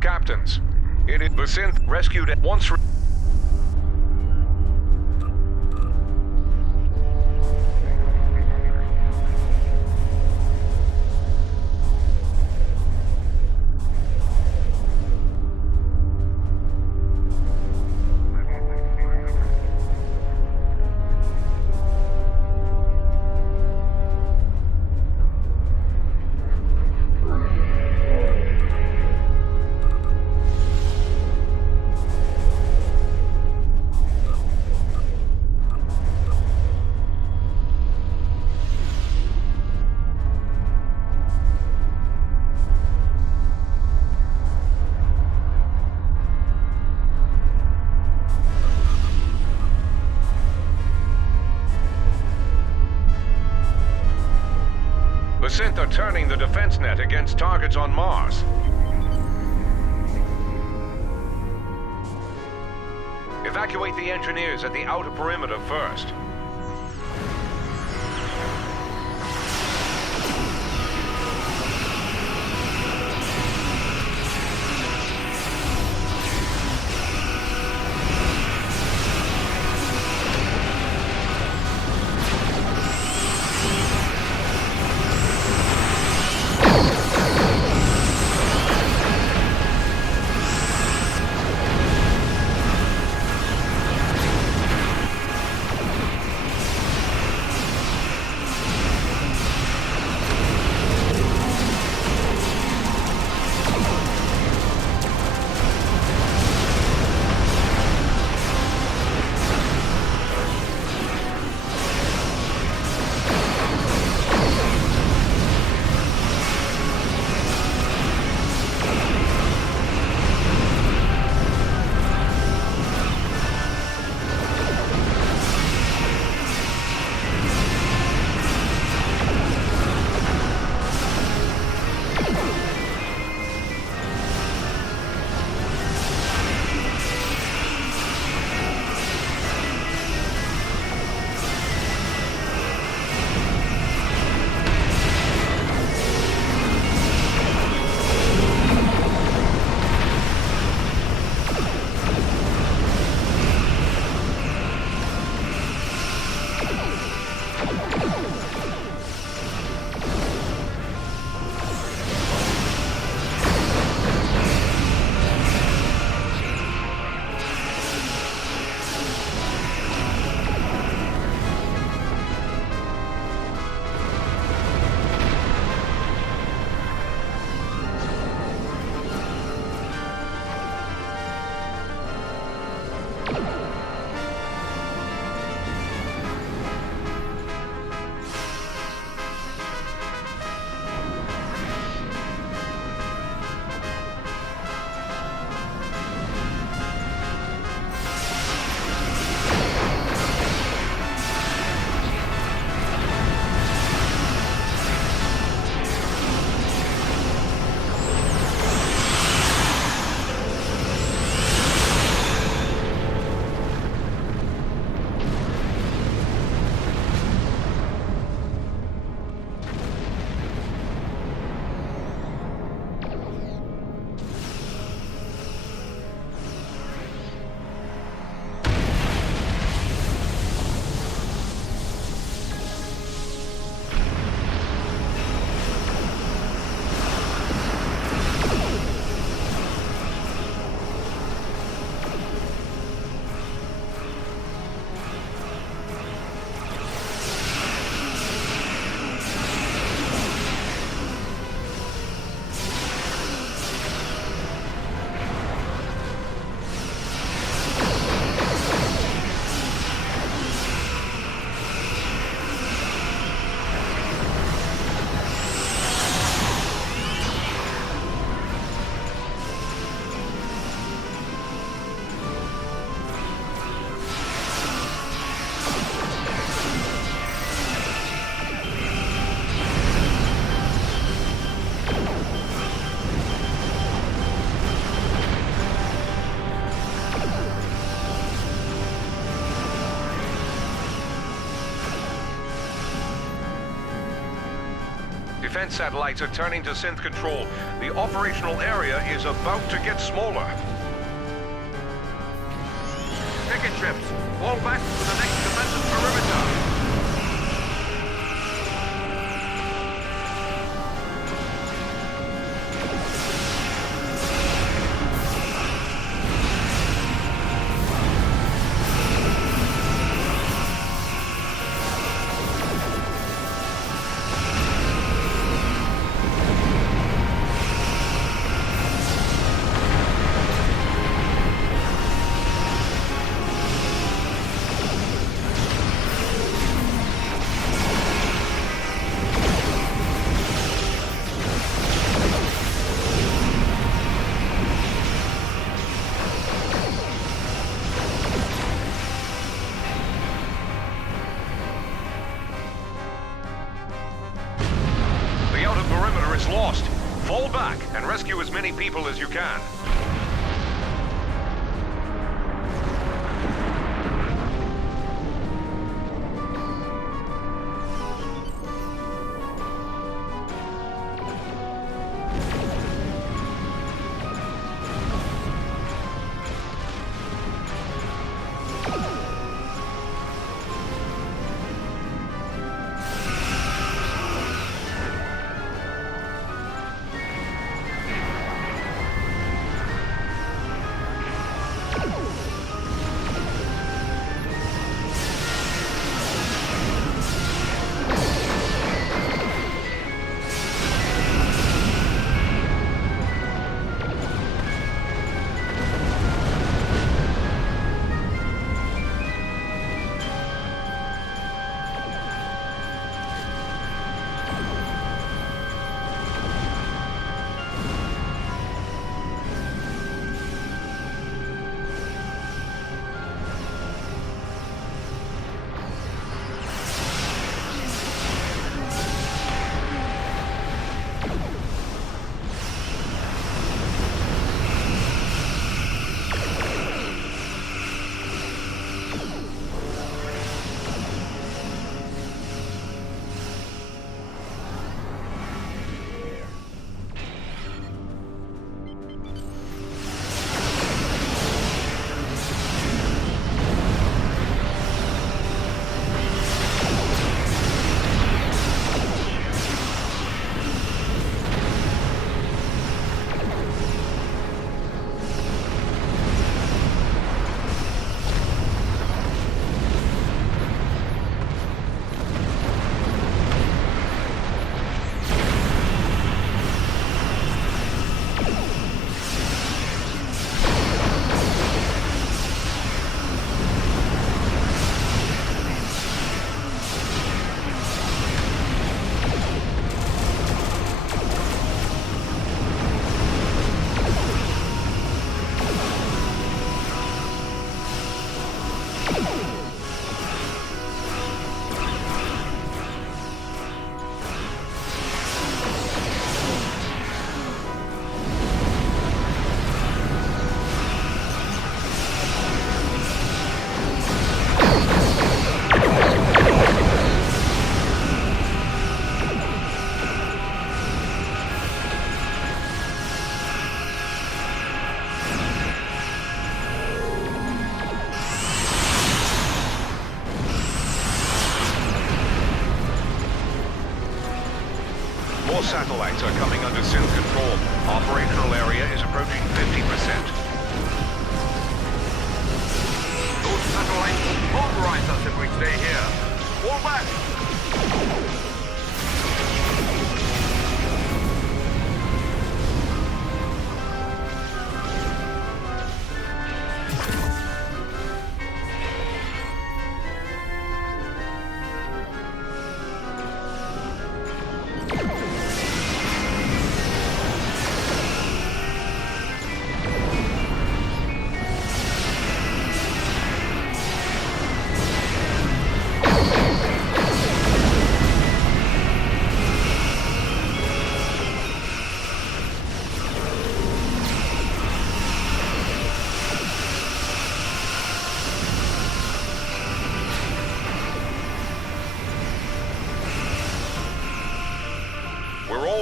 Captains, it is the synth rescued at once. Synth are turning the defense net against targets on Mars. Evacuate the engineers at the outer perimeter first. Defense satellites are turning to synth control. The operational area is about to get smaller. Picket ships, fall back to the next defensive perimeter. commander is lost. Fall back and rescue as many people as you can. More satellites are coming under synth control. Operational area is approaching 50%. Those satellites will pulverize us if we stay here. Fall back!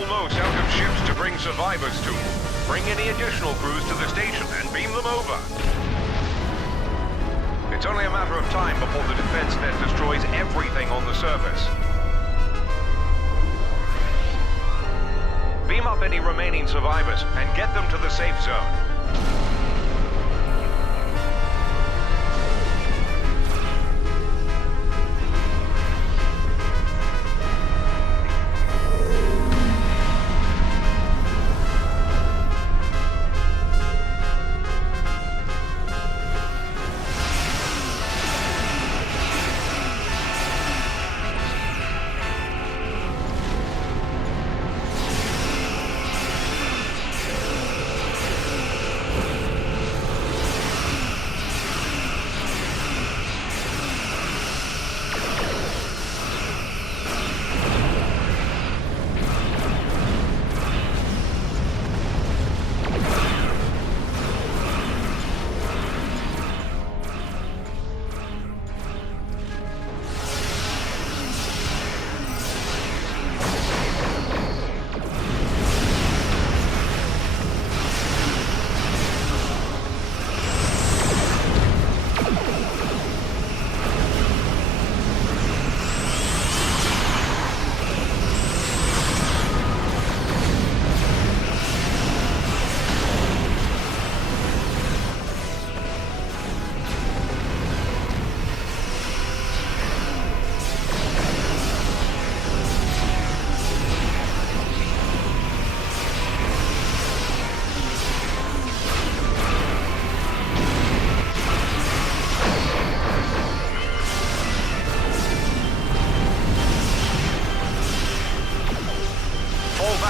Almost out of ships to bring survivors to. Bring any additional crews to the station and beam them over. It's only a matter of time before the defense net destroys everything on the surface. Beam up any remaining survivors and get them to the safe zone.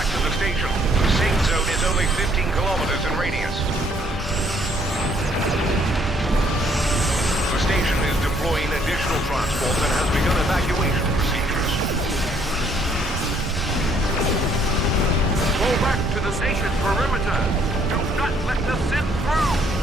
back to the station. The safe zone is only 15 kilometers in radius. The station is deploying additional transports and has begun evacuation procedures. Go back to the station perimeter. Do not let the synth through.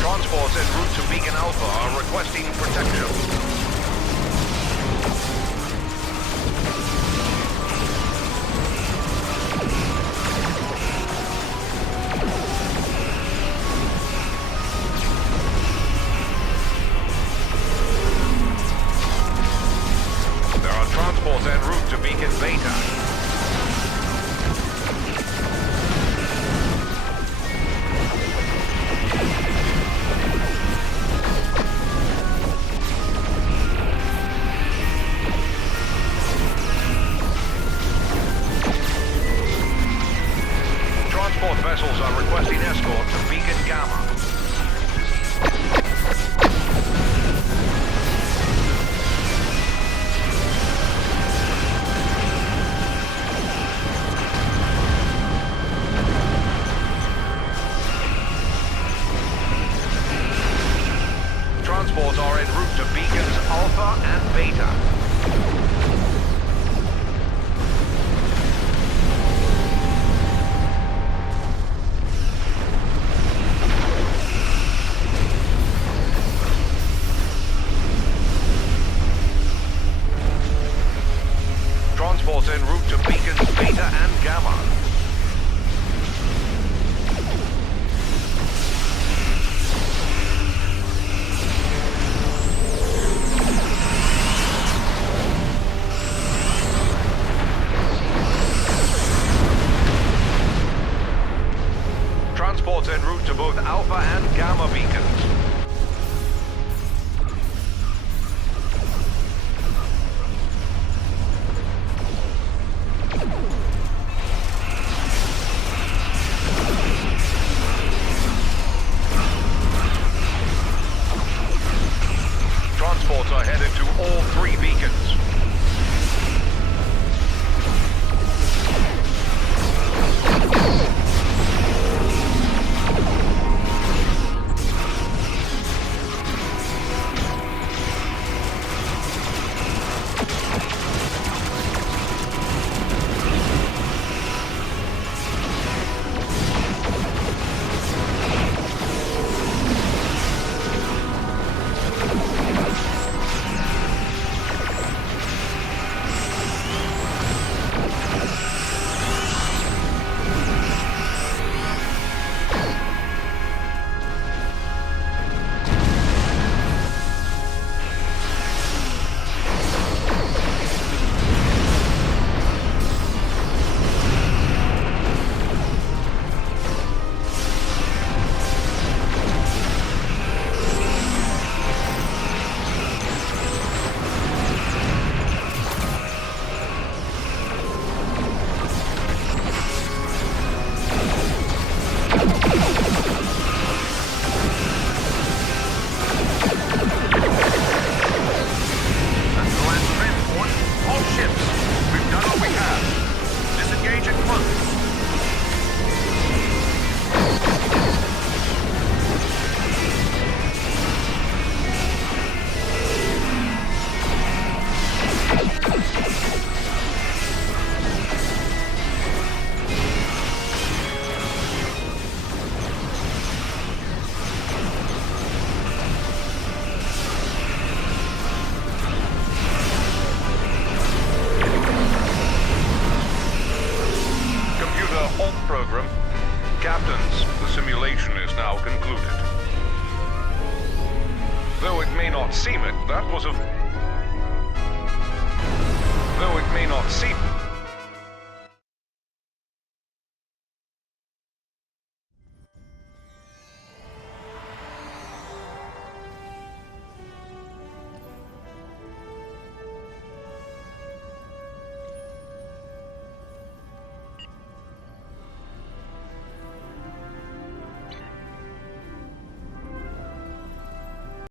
Transports en route to Beacon Alpha are requesting protection. There are transports en route to Beacon Beta. Transport vessels are requesting escort to Beacon Gamma. Transports are en route to Beacons Alpha and Beta. Transports en route to Beacons Beta and Gamma. Transports en route to both Alpha and Gamma beacons. Transports are headed to all three beacons. concluded. Though it may not seem it, that was a... Though it may not seem...